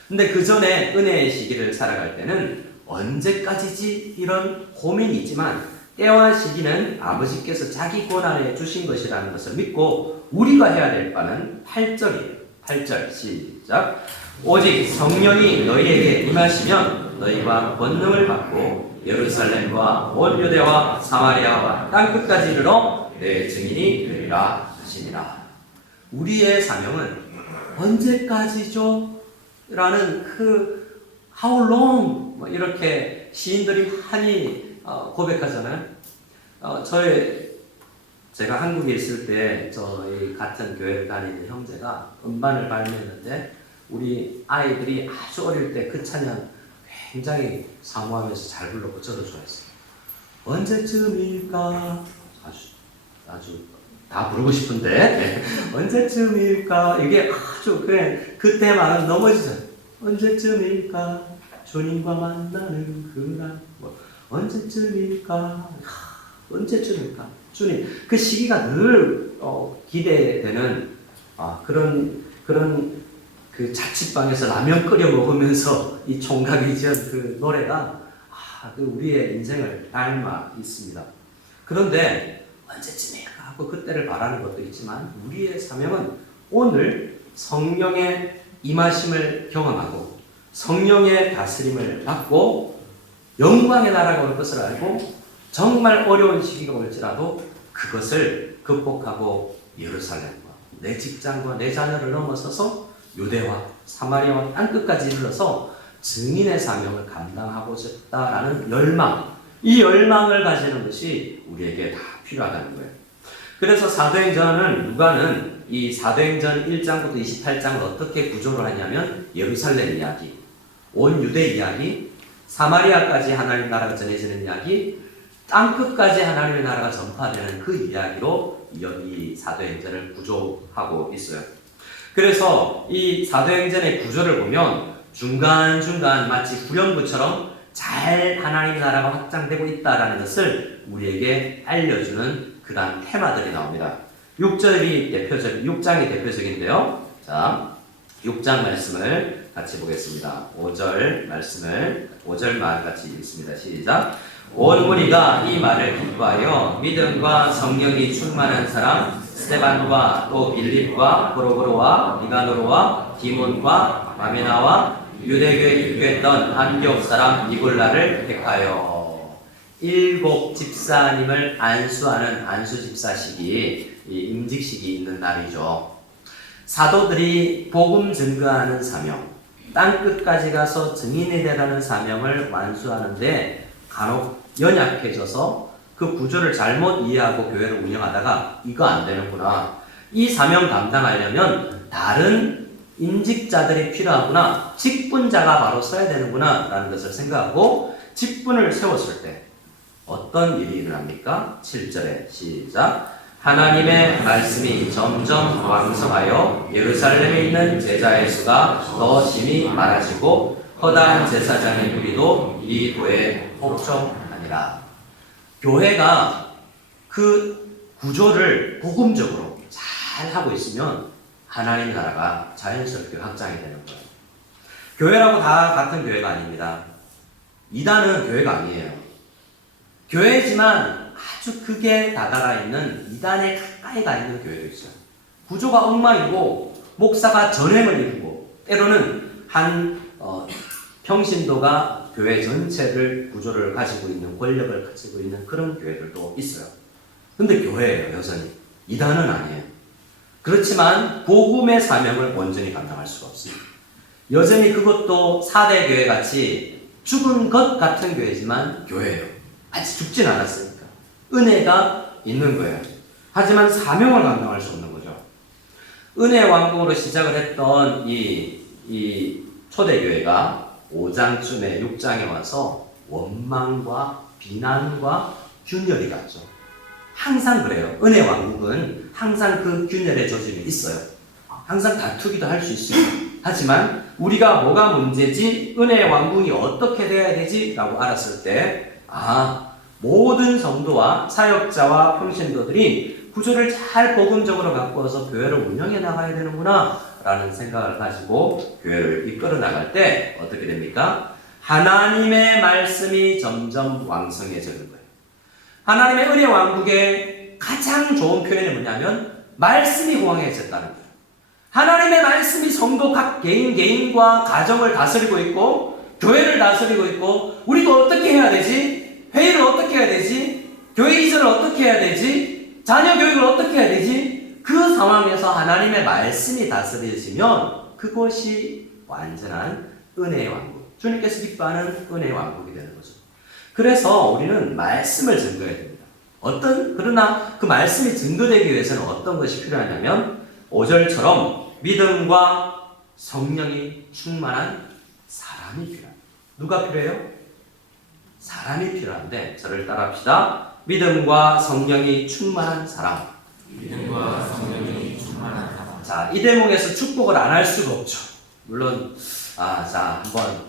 근데 그 전에 은혜의 시기를 살아갈 때는 언제까지지 이런 고민이 있지만 때와 시기는 아버지께서 자기 권한에 주신 것이라는 것을 믿고 우리가 해야 될 바는 8절이에요. 8절 시작. 오직 성령이 너희에게 임하시면 너희가 권능을 받고 예루살렘과 온 유대와 사마리아와 땅 끝까지 이르러 내 증인이 되리라 하시니라. 우리의 사명은 언제까지죠? 라는 그 how long 이렇게 시인들이 많이 고백하잖아요. 저의 제가 한국에 있을 때 저희 같은 교회를 다니는 형제가 음반을 발매했는데 우리 아이들이 아주 어릴 때 그 찬양 굉장히 사모하면서 잘 불렀고 저도 좋아했어요. 언제쯤일까? 아주 다 부르고 싶은데 네. 언제쯤일까? 이게 아주 그때만은 넘어지잖아요. 언제쯤일까? 주님과 만나는 그날 언제쯤일까? 언제쯤일까? 주님 그 시기가 늘 기대되는 그런 그 자취방에서 라면 끓여 먹으면서 이 총각이 지은 그 노래가 그 우리의 인생을 닮아 있습니다. 그런데 언제쯤일까 하고 그때를 바라는 것도 있지만 우리의 사명은 오늘 성령의 임하심을 경험하고 성령의 다스림을 받고 영광의 나라가 올 것을 알고 정말 어려운 시기가 올지라도 그것을 극복하고 예루살렘과 내 직장과 내 자녀를 넘어서서 유대와 사마리아와 땅끝까지 이르러서 증인의 사명을 감당하고 싶다라는 열망, 이 열망을 가지는 것이 우리에게 다 필요하다는 거예요. 그래서 사도행전은 누가는 이 사도행전 1장부터 28장을 어떻게 구조를 하냐면 예루살렘 이야기, 온 유대 이야기, 사마리아까지 하나님 나라가 전해지는 이야기, 땅끝까지 하나님의 나라가 전파되는 그 이야기로 이 사도행전을 구조하고 있어요. 그래서 이 사도행전의 구조를 보면 중간중간 마치 후렴구처럼 잘 하나님의 나라가 확장되고 있다는 것을 우리에게 알려주는 그러한 테마들이 나옵니다. 6장이 대표적인데요. 자, 6장 말씀을 같이 보겠습니다. 5절만 같이 읽습니다. 시작. 온 무리가 이 말을 기뻐하여 믿음과 성령이 충만한 사람 스데반과 또 빌립과 프로고로와 니가노로와 디몬과 바메나와 유대교에 입교했던 안디옥 사람 니골라를 택하여 7 집사님을 안수하는 안수 집사식이 임직식이 있는 날이죠. 사도들이 복음 증거하는 사명, 땅끝까지 가서 증인이 되라는 사명을 완수하는데 간혹 연약해져서 그 구조를 잘못 이해하고 교회를 운영하다가 이거 안 되는구나. 이 사명 감당하려면 다른 임직자들이 필요하구나. 직분자가 바로 써야 되는구나 라는 것을 생각하고 직분을 세웠을 때 어떤 일이 일어납니까? 7절에 시작. 하나님의 말씀이 점점 왕성하여 예루살렘에 있는 제자의 수가 더 심히 많아지고 허다한 제사장의 무리도 이 도에 복종하니라. 교회가 그 구조를 복음적으로 잘 하고 있으면 하나님 나라가 자연스럽게 확장이 되는 거예요. 교회라고 다 같은 교회가 아닙니다. 이단은 교회가 아니에요. 교회지만 아주 크게 다다라 있는 이단에 가까이 가 있는 교회도 있어요. 구조가 엉망이고 목사가 전횡을 이루고 때로는 한 평신도가 교회 전체를 구조를 가지고 있는 권력을 가지고 있는 그런 교회들도 있어요. 근데 교회예요, 여전히. 이단은 아니에요. 그렇지만 복음의 사명을 온전히 감당할 수가 없습니다. 여전히 그것도 4대 교회 같이 죽은 것 같은 교회지만 교회예요. 아직 죽진 않았으니까. 은혜가 있는 거예요. 하지만 사명을 감당할 수 없는 거죠. 은혜 왕국으로 시작을 했던 이 초대교회가 5장쯤에 6장에 와서 원망과 비난과 균열이 갔죠. 항상 그래요. 은혜 왕국은 항상 그 균열의 조짐이 있어요. 항상 다투기도 할 수 있어요. 하지만 우리가 뭐가 문제지? 은혜 왕국이 어떻게 돼야 되지? 라고 알았을 때 모든 성도와 사역자와 평신도들이 구조를 잘 복음적으로 갖고 와서 교회를 운영해 나가야 되는구나 라는 생각을 가지고 교회를 이끌어 나갈 때 어떻게 됩니까? 하나님의 말씀이 점점 왕성해지는 거예요. 하나님의 은혜 왕국의 가장 좋은 표현이 뭐냐면 말씀이 왕해졌다는 거예요. 하나님의 말씀이 성도 각 개인과 가정을 다스리고 있고 교회를 다스리고 있고 우리도 어떻게 해야 되지? 회의를 어떻게 해야 되지? 교회 이전을 어떻게 해야 되지? 자녀 교육을 어떻게 해야 되지? 그 상황에서 하나님의 말씀이 다스려지면 그것이 완전한 은혜의 왕국. 주님께서 기뻐하는 은혜의 왕국이 되는 거죠. 그래서 우리는 말씀을 증거해야 됩니다. 그러나 그 말씀이 증거되기 위해서는 어떤 것이 필요하냐면 5절처럼 믿음과 성령이 충만한 사람이 필요합니다. 누가 필요해요? 사람이 필요한데 저를 따라합시다. 믿음과 성령이 충만한 사람. 믿음과 성령이 충만한 사람. 자, 이 대목에서 축복을 안 할 수가 없죠. 물론 자, 한번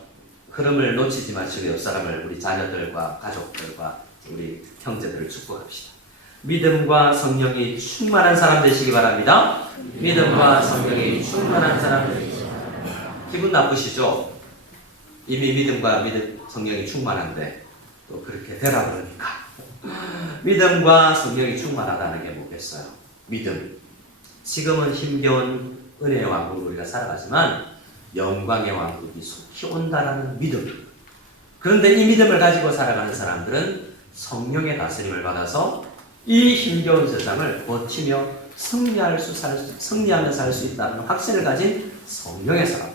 흐름을 놓치지 마시고 옆 사람을, 우리 자녀들과 가족들과 우리 형제들을 축복합시다. 믿음과 성령이 충만한 사람 되시기 바랍니다. 믿음과 성령이 충만한 사람 되시기 바랍니다. 기분 나쁘시죠? 이미 믿음과 성령이 충만한데 또 그렇게 되라 그러니까. 믿음과 성령이 충만하다는 게 뭐겠어요? 믿음. 지금은 힘겨운 은혜의 왕국을 우리가 살아가지만 영광의 왕국이 속히 온다라는 믿음. 그런데 이 믿음을 가지고 살아가는 사람들은 성령의 다스림을 받아서 이 힘겨운 세상을 버티며 승리하며 살 수 있다는 확신을 가진 성령의 사람.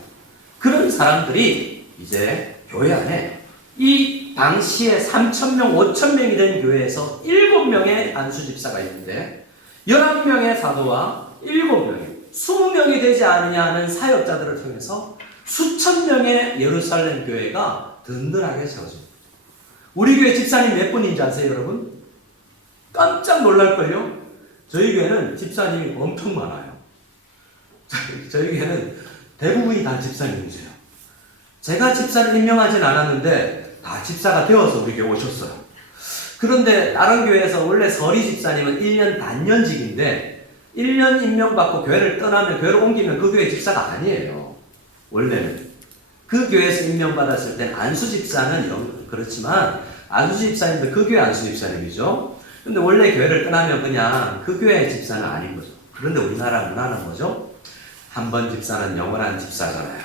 그런 사람들이 이제 교회 안에 이 당시에 3,000명, 5,000명이 된 교회에서 7명의 안수 집사가 있는데 11명의 사도와 7명이 20명이 되지 않느냐 하는 사역자들을 통해서 수천 명의 예루살렘 교회가 든든하게 세워집니다. 우리 교회 집사님 몇 분인지 아세요, 여러분? 깜짝 놀랄걸요? 저희 교회는 집사님이 엄청 많아요. 저희 교회는 대부분이 다 집사님이세요. 제가 집사를 임명하진 않았는데 다 집사가 되어서 우리 교회 오셨어요. 그런데 다른 교회에서 원래 서리 집사님은 1년 단년직인데 1년 임명받고 교회를 떠나면, 교회를 옮기면 그 교회 집사가 아니에요. 원래는. 그 교회에서 임명받았을 땐 안수 집사는 그렇지만 안수 집사님도 그 교회 안수 집사님이죠. 근데 원래 교회를 떠나면 그냥 그 교회의 집사는 아닌 거죠. 그런데 우리나라 문화는 뭐죠? 한 번 집사는 영원한 집사잖아요.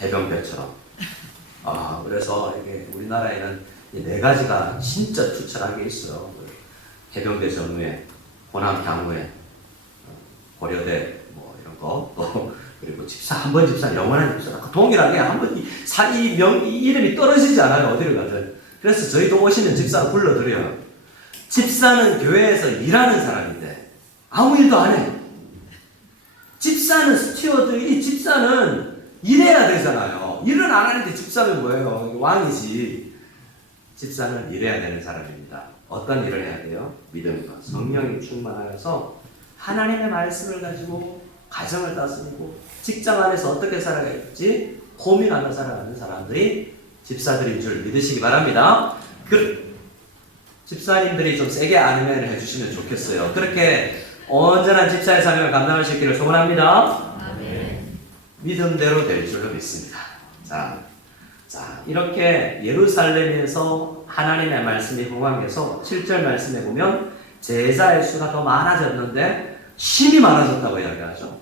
해병대처럼. 그래서 이게 우리나라에는 이 4가지가 진짜 투철하게 있어요. 해병대 전후에, 호남 향후에, 고려대 뭐 이런 거, 또 그리고 집사, 한 번 집사, 영원한 집사. 동일하게 한 번 이 이름이 떨어지지 않아요. 어디를 가든. 그래서 저희도 오시는 집사 불러드려요. 집사는 교회에서 일하는 사람인데 아무 일도 안 해. 집사는 스튜어드, 이 집사는 일해야 되잖아요. 일은 안 하는데 집사는 뭐예요? 왕이지. 집사는 일해야 되는 사람입니다. 어떤 일을 해야 돼요? 믿음과 성령이 충만하여서 하나님의 말씀을 가지고 가정을 다스리고 직장 안에서 어떻게 살아갈지 고민하며 살아가는 사람들이 집사들인 줄 믿으시기 바랍니다. 집사님들이 좀 세게 아멘을 해주시면 좋겠어요. 그렇게 온전한 집사의 사명을 감당할 수 있기를 소원합니다. 믿음대로 될 줄로 믿습니다. 자, 이렇게 예루살렘에서 하나님의 말씀이 흥황해서 7절 말씀에 보면 제자의 수가 더 많아졌는데 힘이 많아졌다고 이야기하죠.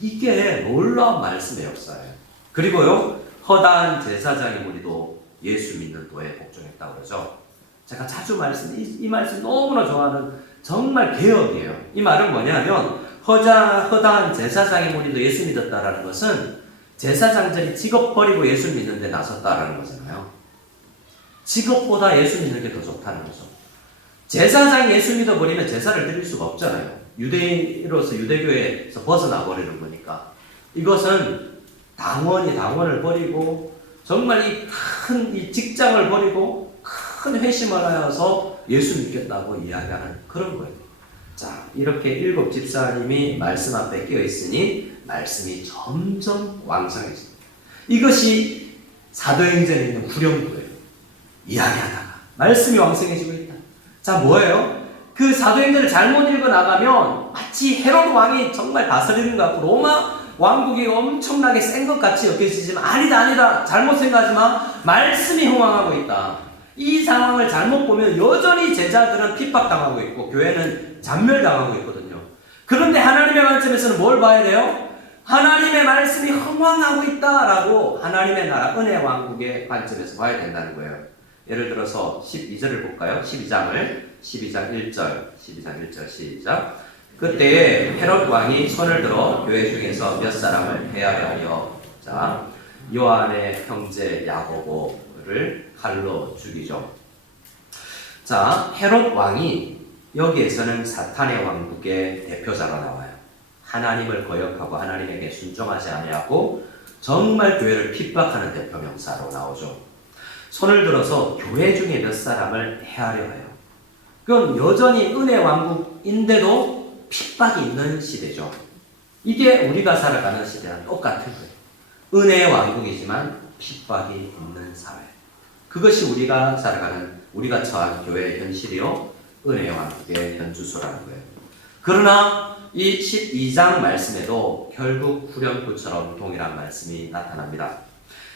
이게 놀라운 말씀의 역사예요. 그리고요, 허다한 제사장의 무리도 예수 믿는 도에 복종했다고 그러죠. 제가 자주 이 말씀 너무나 좋아하는 정말 개혁이에요. 이 말은 뭐냐면 허다한 제사장의 무리도 예수 믿었다라는 것은 제사장들이 직업 버리고 예수 믿는 데 나섰다라는 거잖아요. 직업보다 예수 믿는 게 더 좋다는 거죠. 제사장이 예수 믿어버리면 제사를 드릴 수가 없잖아요. 유대인으로서 유대교회에서 벗어나 버리는 거니까. 이것은 당원을 버리고 정말 이 직장을 버리고 큰 회심을 하여서 예수 믿겠다고 이야기하는 그런 거예요. 자, 이렇게 7 집사님이 말씀 앞에 끼어 있으니 말씀이 점점 왕성해집니다. 이것이 사도행전에 있는 후렴구예요. 이야기하다가 말씀이 왕성해지고 있다. 자, 뭐예요? 그 사도행전을 잘못 읽어 나가면 마치 헤롯 왕이 정말 다스리는 것 같고 로마 왕국이 엄청나게 센 것 같이 여겨지지만 아니다 잘못 생각하지 마. 말씀이 흥황하고 있다. 이 상황을 잘못 보면 여전히 제자들은 핍박당하고 있고 교회는 잔멸당하고 있거든요. 그런데 하나님의 관점에서는 뭘 봐야 돼요? 하나님의 말씀이 흥황하고 있다라고 하나님의 나라 은혜 왕국의 관점에서 봐야 된다는 거예요. 예를 들어서 12절을 볼까요? 12장 1절 시작. 그때 헤롯 왕이 손을 들어 교회 중에서 몇 사람을 해하여 요한의 형제 야고보를 칼로 죽이죠. 자, 헤롯 왕이 여기에서는 사탄의 왕국의 대표자로 나와요. 하나님을 거역하고 하나님에게 순종하지 아니하고 정말 교회를 핍박하는 대표 명사로 나오죠. 손을 들어서 교회 중에 몇 사람을 해하려 해요. 그건 여전히 은혜 왕국인데도 핍박이 있는 시대죠. 이게 우리가 살아가는 시대랑 똑같은 거예요. 은혜의 왕국이지만 핍박이 있는 사회. 그것이 우리가 살아가는, 우리가 처한 교회의 현실이요, 은혜의 왕국의 현주소라는 거예요. 그러나 이 12장 말씀에도 결국 후렴구처럼 동일한 말씀이 나타납니다.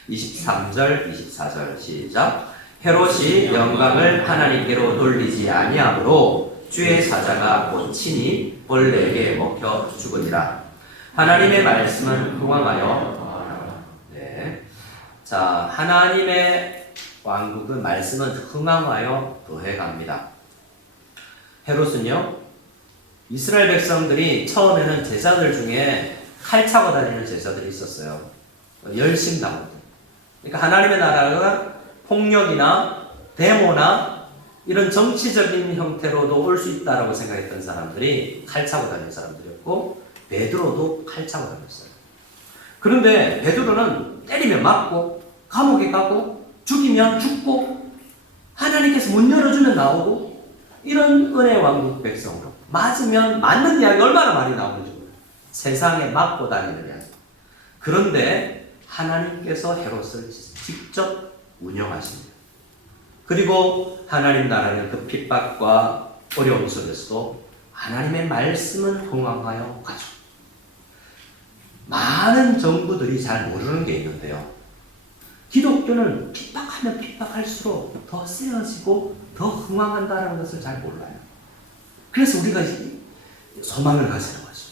23절, 24절 시작. 헤롯이 영광을 하나님께로 돌리지 아니하므로 주의 사자가 곧 친히 벌레에게 먹혀 죽으니라. 하나님의 말씀은 흥왕하여, 네. 자, 하나님의 왕국은 말씀은 흥왕하여 더해갑니다. 헤롯은요, 이스라엘 백성들이 처음에는 제자들 중에 칼 차고 다니는 제자들이 있었어요. 열심당들. 그러니까 하나님의 나라가 폭력이나 데모나 이런 정치적인 형태로도 올 수 있다라고 생각했던 사람들이 칼 차고 다니는 사람들이었고, 베드로도 칼 차고 다녔어요. 그런데 베드로는 때리면 맞고, 감옥에 가고, 죽이면 죽고, 하나님께서 문 열어주면 나오고, 이런 은혜 왕국 백성으로 맞으면 맞는 이야기 얼마나 많이 나오는지 몰라요. 세상에 맞고 다니는 이야기. 그런데 하나님께서 헤롯을 직접 운영하십니다. 그리고 하나님 나라는 그 핍박과 어려움 속에서도 하나님의 말씀은 흥왕하여 가죠. 많은 정부들이 잘 모르는 게 있는데요. 기독교는 핍박하면 핍박할수록 더 세어지고 더 흥왕한다는 것을 잘 몰라요. 그래서 우리가 소망을 가지는 거죠.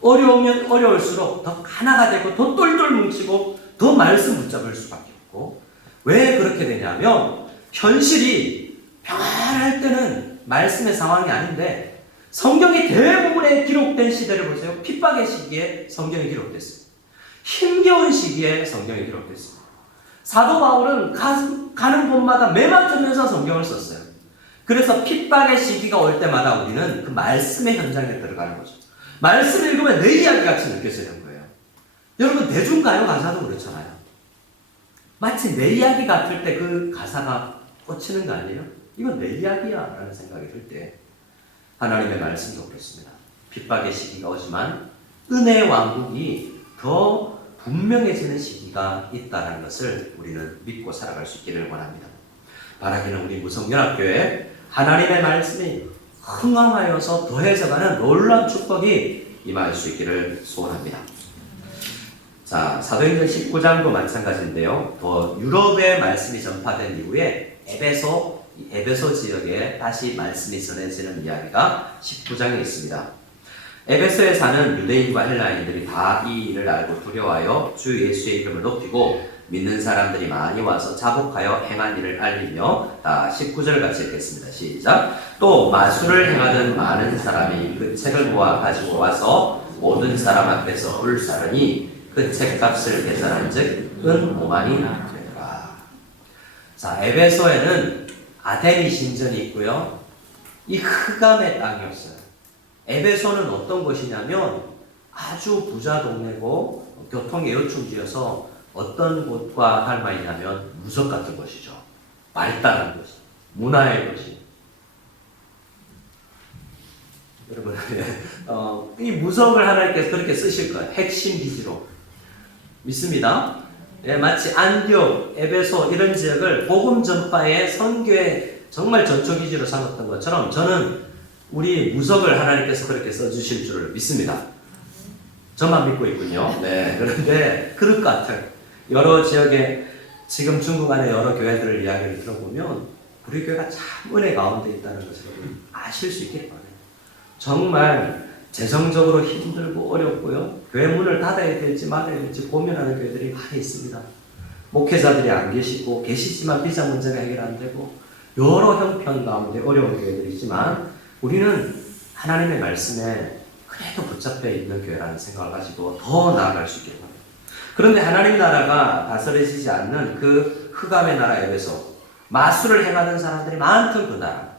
어려우면 어려울수록 더 하나가 되고 더 똘똘 뭉치고 더 말씀 붙잡을 수밖에 없고, 왜 그렇게 되냐면 현실이 평안할 때는 말씀의 상황이 아닌데 성경이 대부분에 기록된 시대를 보세요. 핍박의 시기에 성경이 기록됐어요. 힘겨운 시기에 성경이 기록됐습니다. 사도 바울은 가는 곳마다 매맞으면서 성경을 썼어요. 그래서 핍박의 시기가 올 때마다 우리는 그 말씀의 현장에 들어가는 거죠. 말씀을 읽으면 내 이야기 같이 느껴지는 거예요. 여러분, 대중가요 가사도 그렇잖아요. 마치 내 이야기 같을 때 그 가사가 꽂히는 거 아니에요? 이건 내 이야기야 라는 생각이 들 때 하나님의 말씀도 그렇습니다. 핍박의 시기가 오지만 은혜의 왕국이 더 분명해지는 시기가 있다는 것을 우리는 믿고 살아갈 수 있기를 원합니다. 바라기는 우리 무성연합교회 하나님의 말씀이 흥왕하여서 더해져가는 놀라운 축복이 임할 수 있기를 소원합니다. 자, 사도행전 19장도 마찬가지인데요. 더 유럽의 말씀이 전파된 이후에 에베소 지역에 다시 말씀이 전해지는 이야기가 19장에 있습니다. 에베소에 사는 유대인과 헬라인들이 다 이 일을 알고 두려워하여 주 예수의 이름을 높이고 믿는 사람들이 많이 와서 자복하여 행한 일을 알리며, 다 19절 같이 읽겠습니다. 시작. 또 마술을 행하던 많은 사람이 그 책을 모아 가지고 와서 모든 사람 앞에서 울사르니 그 책값을 계산한 즉 은 5만이 되더라. 자, 에베소에는 아데미 신전이 있고요. 이 흑암의 땅이었어요. 에베소는 어떤 곳이냐면 아주 부자 동네고 교통의 요충지여서 어떤 곳과 닮아 있냐면 무석 같은 곳이죠. 발달한 곳이, 문화의 곳이. 여러분, 이 무석을 하나님께서 그렇게 쓰실 거예요. 핵심 기지로 믿습니다. 예, 마치 안디옥, 에베소 이런 지역을 복음 전파의 선교의 정말 전초 기지로 삼았던 것처럼 저는 우리 무석을 하나님께서 그렇게 써주실 줄을 믿습니다. 저만 믿고 있군요. 네, 그런데 그럴 것 같아요. 여러 지역에 지금 중국 안에 여러 교회들 이야기를 들어보면 우리 교회가 참 은혜 가운데 있다는 것을 아실 수 있겠 바라요. 정말 재정적으로 힘들고 어렵고요. 교회 문을 닫아야 될지 말아야 될지 고민하는 교회들이 많이 있습니다. 목회자들이 안 계시고 계시지만 비자 문제가 해결 안 되고 여러 형편 가운데 어려운 교회들이 있지만 우리는 하나님의 말씀에 그래도 붙잡혀 있는 교회라는 생각을 가지고 더 나아갈 수 있게 됩니다. 그런데 하나님 나라가 다스려지지 않는 그 흑암의 나라 에베소, 마술을 행하는 사람들이 많던 그 나라,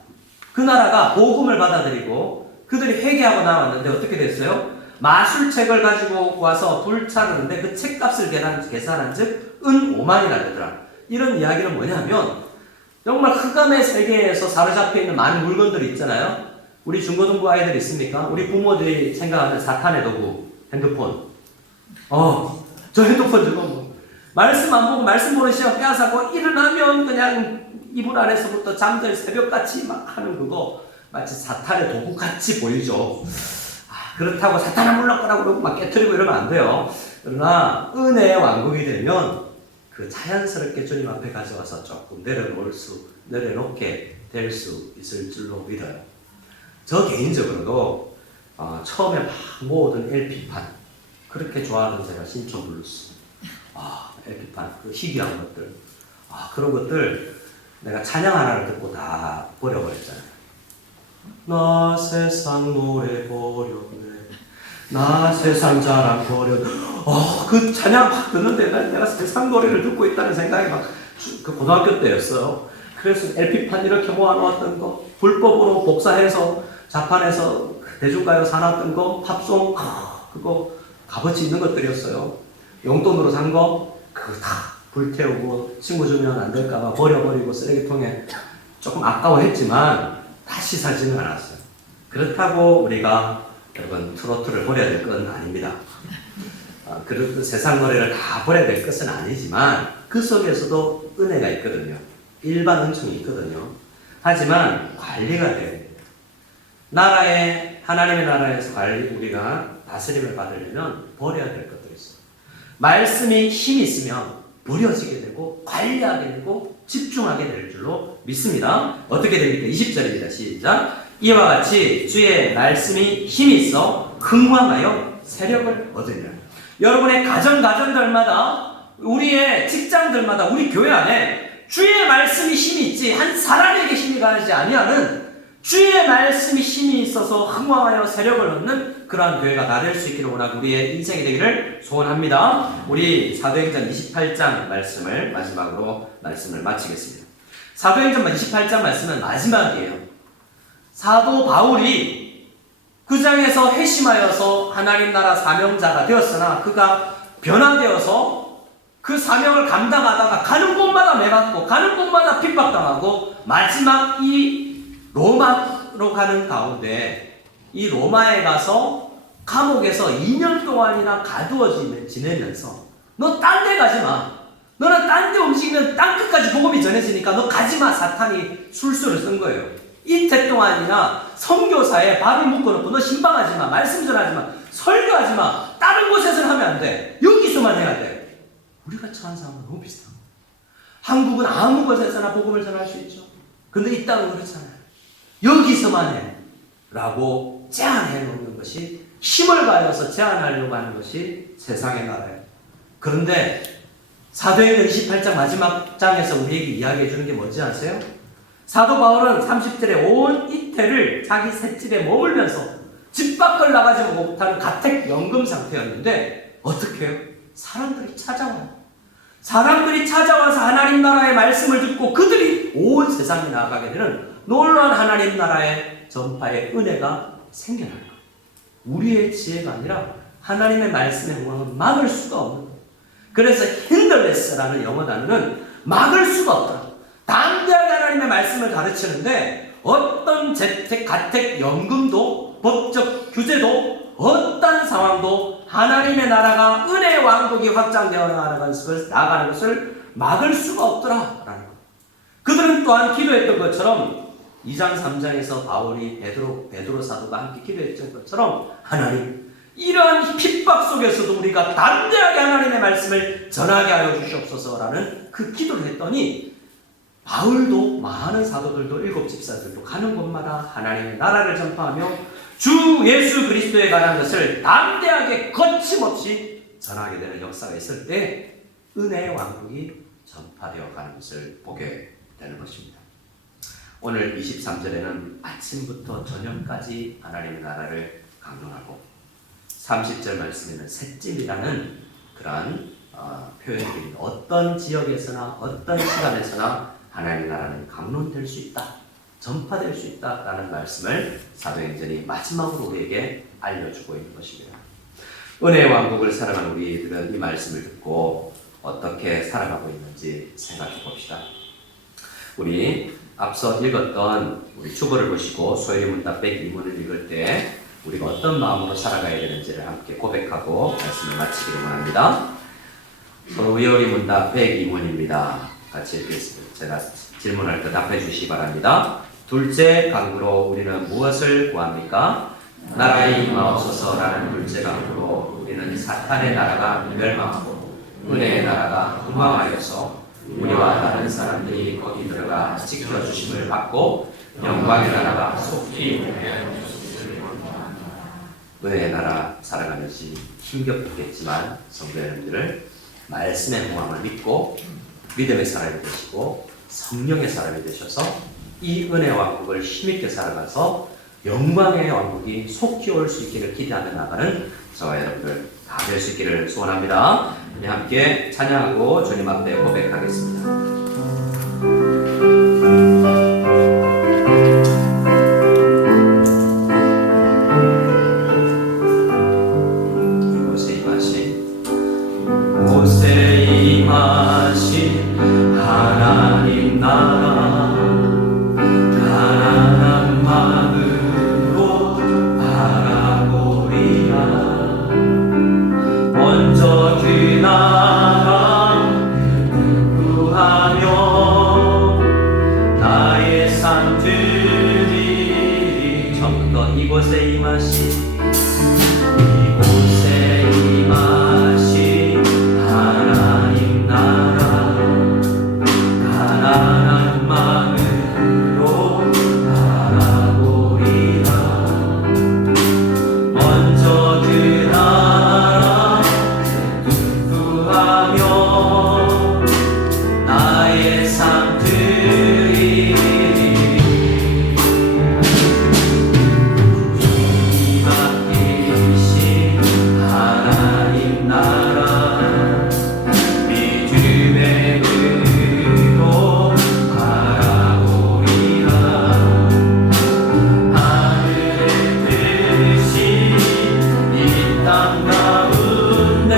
그 나라가 복음을 받아들이고 그들이 회개하고 나왔는데 어떻게 됐어요? 마술책을 가지고 와서 불타르는데 그 책값을 계산한 즉 은 5만이나 되더라. 이런 이야기는 뭐냐면 정말 흑암의 세계에서 사로잡혀 있는 많은 물건들이 있잖아요. 우리 중고등부 아이들 있습니까? 우리 부모들이 생각하는 사탄의 도구, 핸드폰. 저 핸드폰 지금 말씀 안 보고 말씀 보는 시간 빼앗아고 일어나면 그냥 이불 안에서부터 잠들 새벽같이 막 하는 그거 마치 사탄의 도구같이 보이죠. 그렇다고 사탄아 물러가라고 그러고 막 깨트리고 이러면 안 돼요. 그러나 은혜의 왕국이 되면 그 자연스럽게 주님 앞에 가져와서 조금 내려놓게 될 수 있을 줄로 믿어요. 저 개인적으로도 처음에 막 모으던 LP판 그렇게 좋아하던 제가 신촌 블루스 LP판 그 희귀한 것들 그런 것들 내가 찬양 하나를 듣고 다 버려버렸잖아요. 나 세상 노래 버렸네 나 세상 자랑 버렸네 그 찬양 막 듣는데 내가 세상 노래를 듣고 있다는 생각이 막 그 고등학교 때였어요. 그래서 LP판 이렇게 모아놓았던 거 불법으로 복사해서 자판에서 대중가요 사놨던 거 팝송 그거 값어치 있는 것들이었어요. 용돈으로 산 거 그거 다 불태우고 친구 주면 안 될까봐 버려버리고 쓰레기통에 조금 아까워했지만 다시 사지는 않았어요. 그렇다고 우리가 여러분 트로트를 버려야 될 건 아닙니다. 그 세상 노래를 다 버려야 될 것은 아니지만 그 속에서도 은혜가 있거든요. 일반 은총이 있거든요. 하지만 관리가 돼야 됩니다. 하나님의 나라에서 우리가 다스림을 받으려면 버려야 될 것들이 있어요. 말씀이 힘이 있으면 버려지게 되고 관리하게 되고 집중하게 될 줄로 믿습니다. 어떻게 됩니까? 20절입니다. 시작. 이와 같이 주의 말씀이 힘이 있어 흥왕하여 세력을 얻으리라. 여러분의 가정들마다 우리의 직장들마다 우리 교회 안에 주의 말씀이 힘이 있지 한 사람에게 힘이 가지 아니하는 주의 말씀이 힘이 있어서 흥왕하여 세력을 얻는 그러한 교회가 다 될 수 있기를 원하고 우리의 인생이 되기를 소원합니다. 우리 사도행전 28장 말씀을 마지막으로 말씀을 마치겠습니다. 사도행전 28장 말씀은 마지막이에요. 사도 바울이 그 장에서 회심하여서 하나님 나라 사명자가 되었으나 그가 변화되어서 그 사명을 감당하다가 가는 곳마다 매맞고 가는 곳마다 핍박당하고 마지막 이 로마로 가는 가운데 이 로마에 가서 감옥에서 2년 동안이나 가두어 지내면서 너 딴 데 가지 마. 너는 딴 데 움직이면 땅 끝까지 복음이 전해지니까 너 가지 마. 사탄이 술수를 쓴 거예요. 이태 동안이나 선교사에 밥을 묶어놓고 너 신방하지 마. 말씀 전하지 마. 설교하지 마. 다른 곳에서는 하면 안 돼. 여기서만 해야 돼. 우리가 처한 상황은 너무 비슷한 거예요. 한국은 아무 곳에서나 복음을 전할 수 있죠. 근데 이 땅은 그렇잖아요. 여기서만 해. 라고 제한해 놓는 것이 힘을 가해서 제한하려고 하는 것이 세상의 나라예요. 그런데 사도행전 28장 마지막 장에서 우리에게 이야기해 주는 게 뭔지 아세요? 사도 바울은 30절에 온 이태를 자기 셋집에 머물면서 집 밖을 나가지 못하는 가택연금 상태였는데 어떻게 해요? 사람들이 찾아와요. 사람들이 찾아와서 하나님 나라의 말씀을 듣고 그들이 온 세상에 나아가게 되는 놀라운 하나님 나라의 전파의 은혜가 생겨날 거예요. 우리의 지혜가 아니라 하나님의 말씀의 흥황은 막을 수가 없는 거예요. 그래서 힌들레스라는 영어 단어는 막을 수가 없다. 담대하게 하나님의 말씀을 가르치는데 어떤 재택, 가택, 연금도 법적 규제도 어떤 상황도 하나님의 나라가 은혜의 왕국이 확장되어 나가는 것을 막을 수가 없더라라는 것. 그들은 또한 기도했던 것처럼 2장 3장에서 바울이 베드로 사도가 함께 기도했던 것처럼 하나님 이러한 핍박 속에서도 우리가 담대하게 하나님의 말씀을 전하게 하여 주시옵소서라는 그 기도를 했더니 바울도 많은 사도들도 7 집사들도 가는 곳마다 하나님의 나라를 전파하며 주 예수 그리스도에 관한 것을 담대하게 거침없이 전하게 되는 역사가 있을 때 은혜의 왕국이 전파되어 가는 것을 보게 되는 것입니다. 오늘 23절에는 아침부터 저녁까지 하나님의 나라를 강론하고 30절 말씀에는 셋집이라는 그러한 표현들이 어떤 지역에서나 어떤 시간에서나 하나님의 나라는 강론될 수 있다. 전파될 수 있다라는 말씀을 사도행전이 마지막으로 우리에게 알려주고 있는 것입니다. 은혜의 왕국을 살아가는 우리들은 이 말씀을 듣고 어떻게 살아가고 있는지 생각해 봅시다. 우리 앞서 읽었던 우리 주보를 보시고 소요리 문답 102문을 읽을 때 우리가 어떤 마음으로 살아가야 되는지를 함께 고백하고 말씀을 마치기를 원합니다. 소요리 문답 102문입니다. 같이 읽겠습니다. 제가 질문할 때 답해 주시기 바랍니다. 둘째 강구로 우리는 무엇을 구합니까? 나라의 임하옵소서라는 둘째 강구로 우리는 사탄의 나라가 멸망하고 은혜의 나라가 흥왕하여서 우리와 다른 사람들이 거기 들어가 지켜주심을 받고 영광의 나라가 속히 은혜의 나라 살아가는지 힘겹겠지만 성도 여러분들을 말씀의 공함을 믿고 믿음의 사람이 되시고 성령의 사람이 되셔서 이 은혜 왕국을 힘있게 살아가서 영광의 왕국이 속히 올 수 있기를 기대하며 나가는 저와 여러분들 다 될 수 있기를 소원합니다. 우리 함께 찬양하고 주님 앞에 고백하겠습니다. 하나님 나라 가난한 마음으로 바라보리라. 먼저 그 나라 구하며 나의 삶 드리리. 처음부터 이곳에 임하신 하나님 나라 가난한 마음으로 바라보리라. 먼저 그 나라 구하며 나의 삶 드리리. 주님 앞에 계신 하나님 나라 믿음의 눈으로 바라보리라. 하늘의 뜻이 이 땅 가운데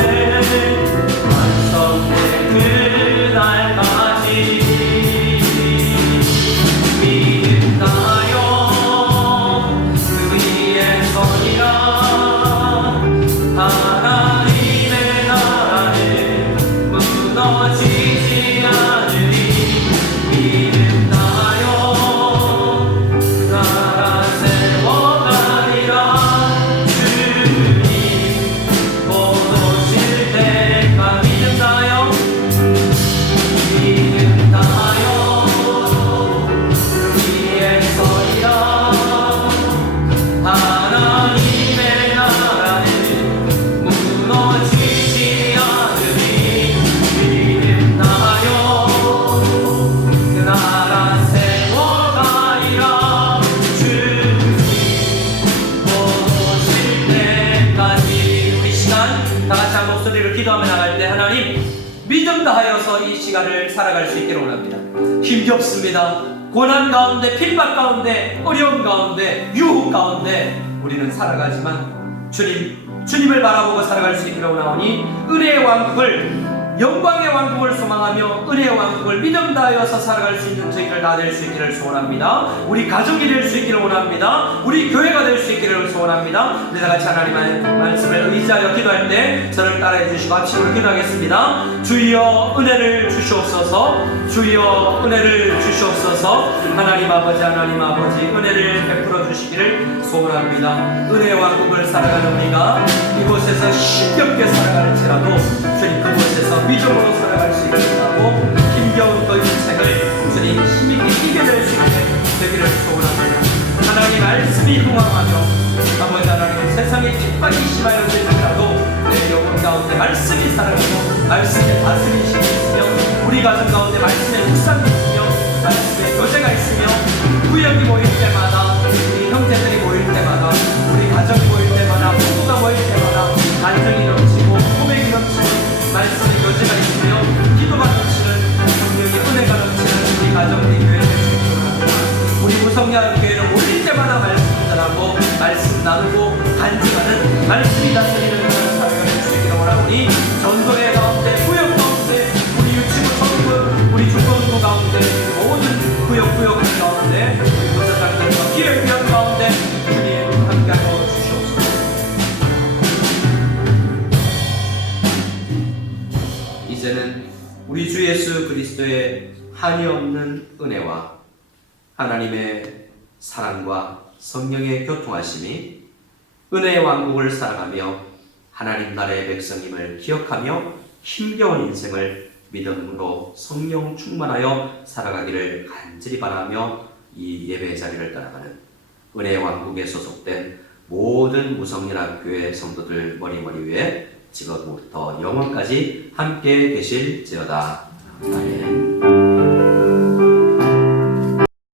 완성된 그날까지 믿음나요 그 위에 서리라. 하나님의 나라는 무너지지 않으리. 믿음나요 나라 세워가리라. 주님 곧 오실 때가 믿음나요 믿음나요 그 위에 서리라. 하나님의 나라는 무너지지 않으리. 믿음나요 그 나라 세워가리라. 주님 곧 오실 때까지. 우리 시간 다 같이 한 목소리를 기도하며 나갈 때 하나님 믿음 다하여서 이 시간을 살아갈 수 있기를 원합니다. 힘겹습니다. 고난 가운데, 핍박 가운데, 어려움 가운데, 유혹 가운데 우리는 살아가지만 주님을 바라보고 살아갈 수 있기를 원하오니 은혜의 왕국을, 영광의 왕국을 소망하며 은혜의 왕국을 믿음 다하여서 살아갈 수 있는 저희를 다 될 수 있기를 소원합니다. 우리 가족이 될 수 있기를 원합니다. 우리 교회가 될 수 있기를 소원합니다. 우리 다 같이 하나님의 말씀을 의지하여 기도할 때 저를 따라해 주시고 합심으로 기도하겠습니다. 주여 은혜를 주시옵소서. 주여 은혜를 주시옵소서. 하나님 아버지 은혜를 베풀어 주시기를 소원합니다. 은혜의 왕국을 살아가는 우리가 이곳에서 힘겹게 살아갈지라도 주님 그곳에서 믿음으로 살아갈 수 있겠다고 힘겨운 그 인생을 주님 힘있게 이겨낼 수 있게 되기를 소원합니다. 하나님 말씀이 흥왕하며 아버지 하나님 세상에 핍박이 심하여 될지라도 내 영혼 가운데 말씀이 살아가고 말씀의 다스리심이 있으며 우리 가정 가운데 말씀의 묵상이 있으며 말씀의 교제가 있으며 구역이 모일 때마다 우리 형제들이 모일 때마다 우리 가정이 모일 때마다 부부가 모일 때마다 간증이 넘치고 고백이 넘치고 말씀의 교제가 있으며 기도가 넘치는 성령의 은혜가 넘치는 우리 가정들이 교회 될 수 있도록 합니다. 우리 구성 성령교회는 모일 때마다 말씀 전하고 말씀 나누고 간증하는 말씀이 다스리는 그런 사역을 할 수 있기를 원하오니 전도회 가운데 구역 가운데 우리 유치부 전국 우리 중건구 가운데 모든 구역 가운데 우리 부사장들과 기획위원 가운데 주님 함께하여 주시옵소서. 이제는 우리 주 예수 그리스도의 한이 없는 은혜와 하나님의 사랑과 성령의 교통하심이 은혜의 왕국을 살아가며 하나님 나라의 백성임을 기억하며 힘겨운 인생을 믿음으로 성령 충만하여 살아가기를 간절히 바라며 이 예배 자리를 따라가는 은혜의 왕국에 소속된 모든 무성연합교회 성도들 머리 위에 지금부터 영원까지 함께 계실지어다. 아멘.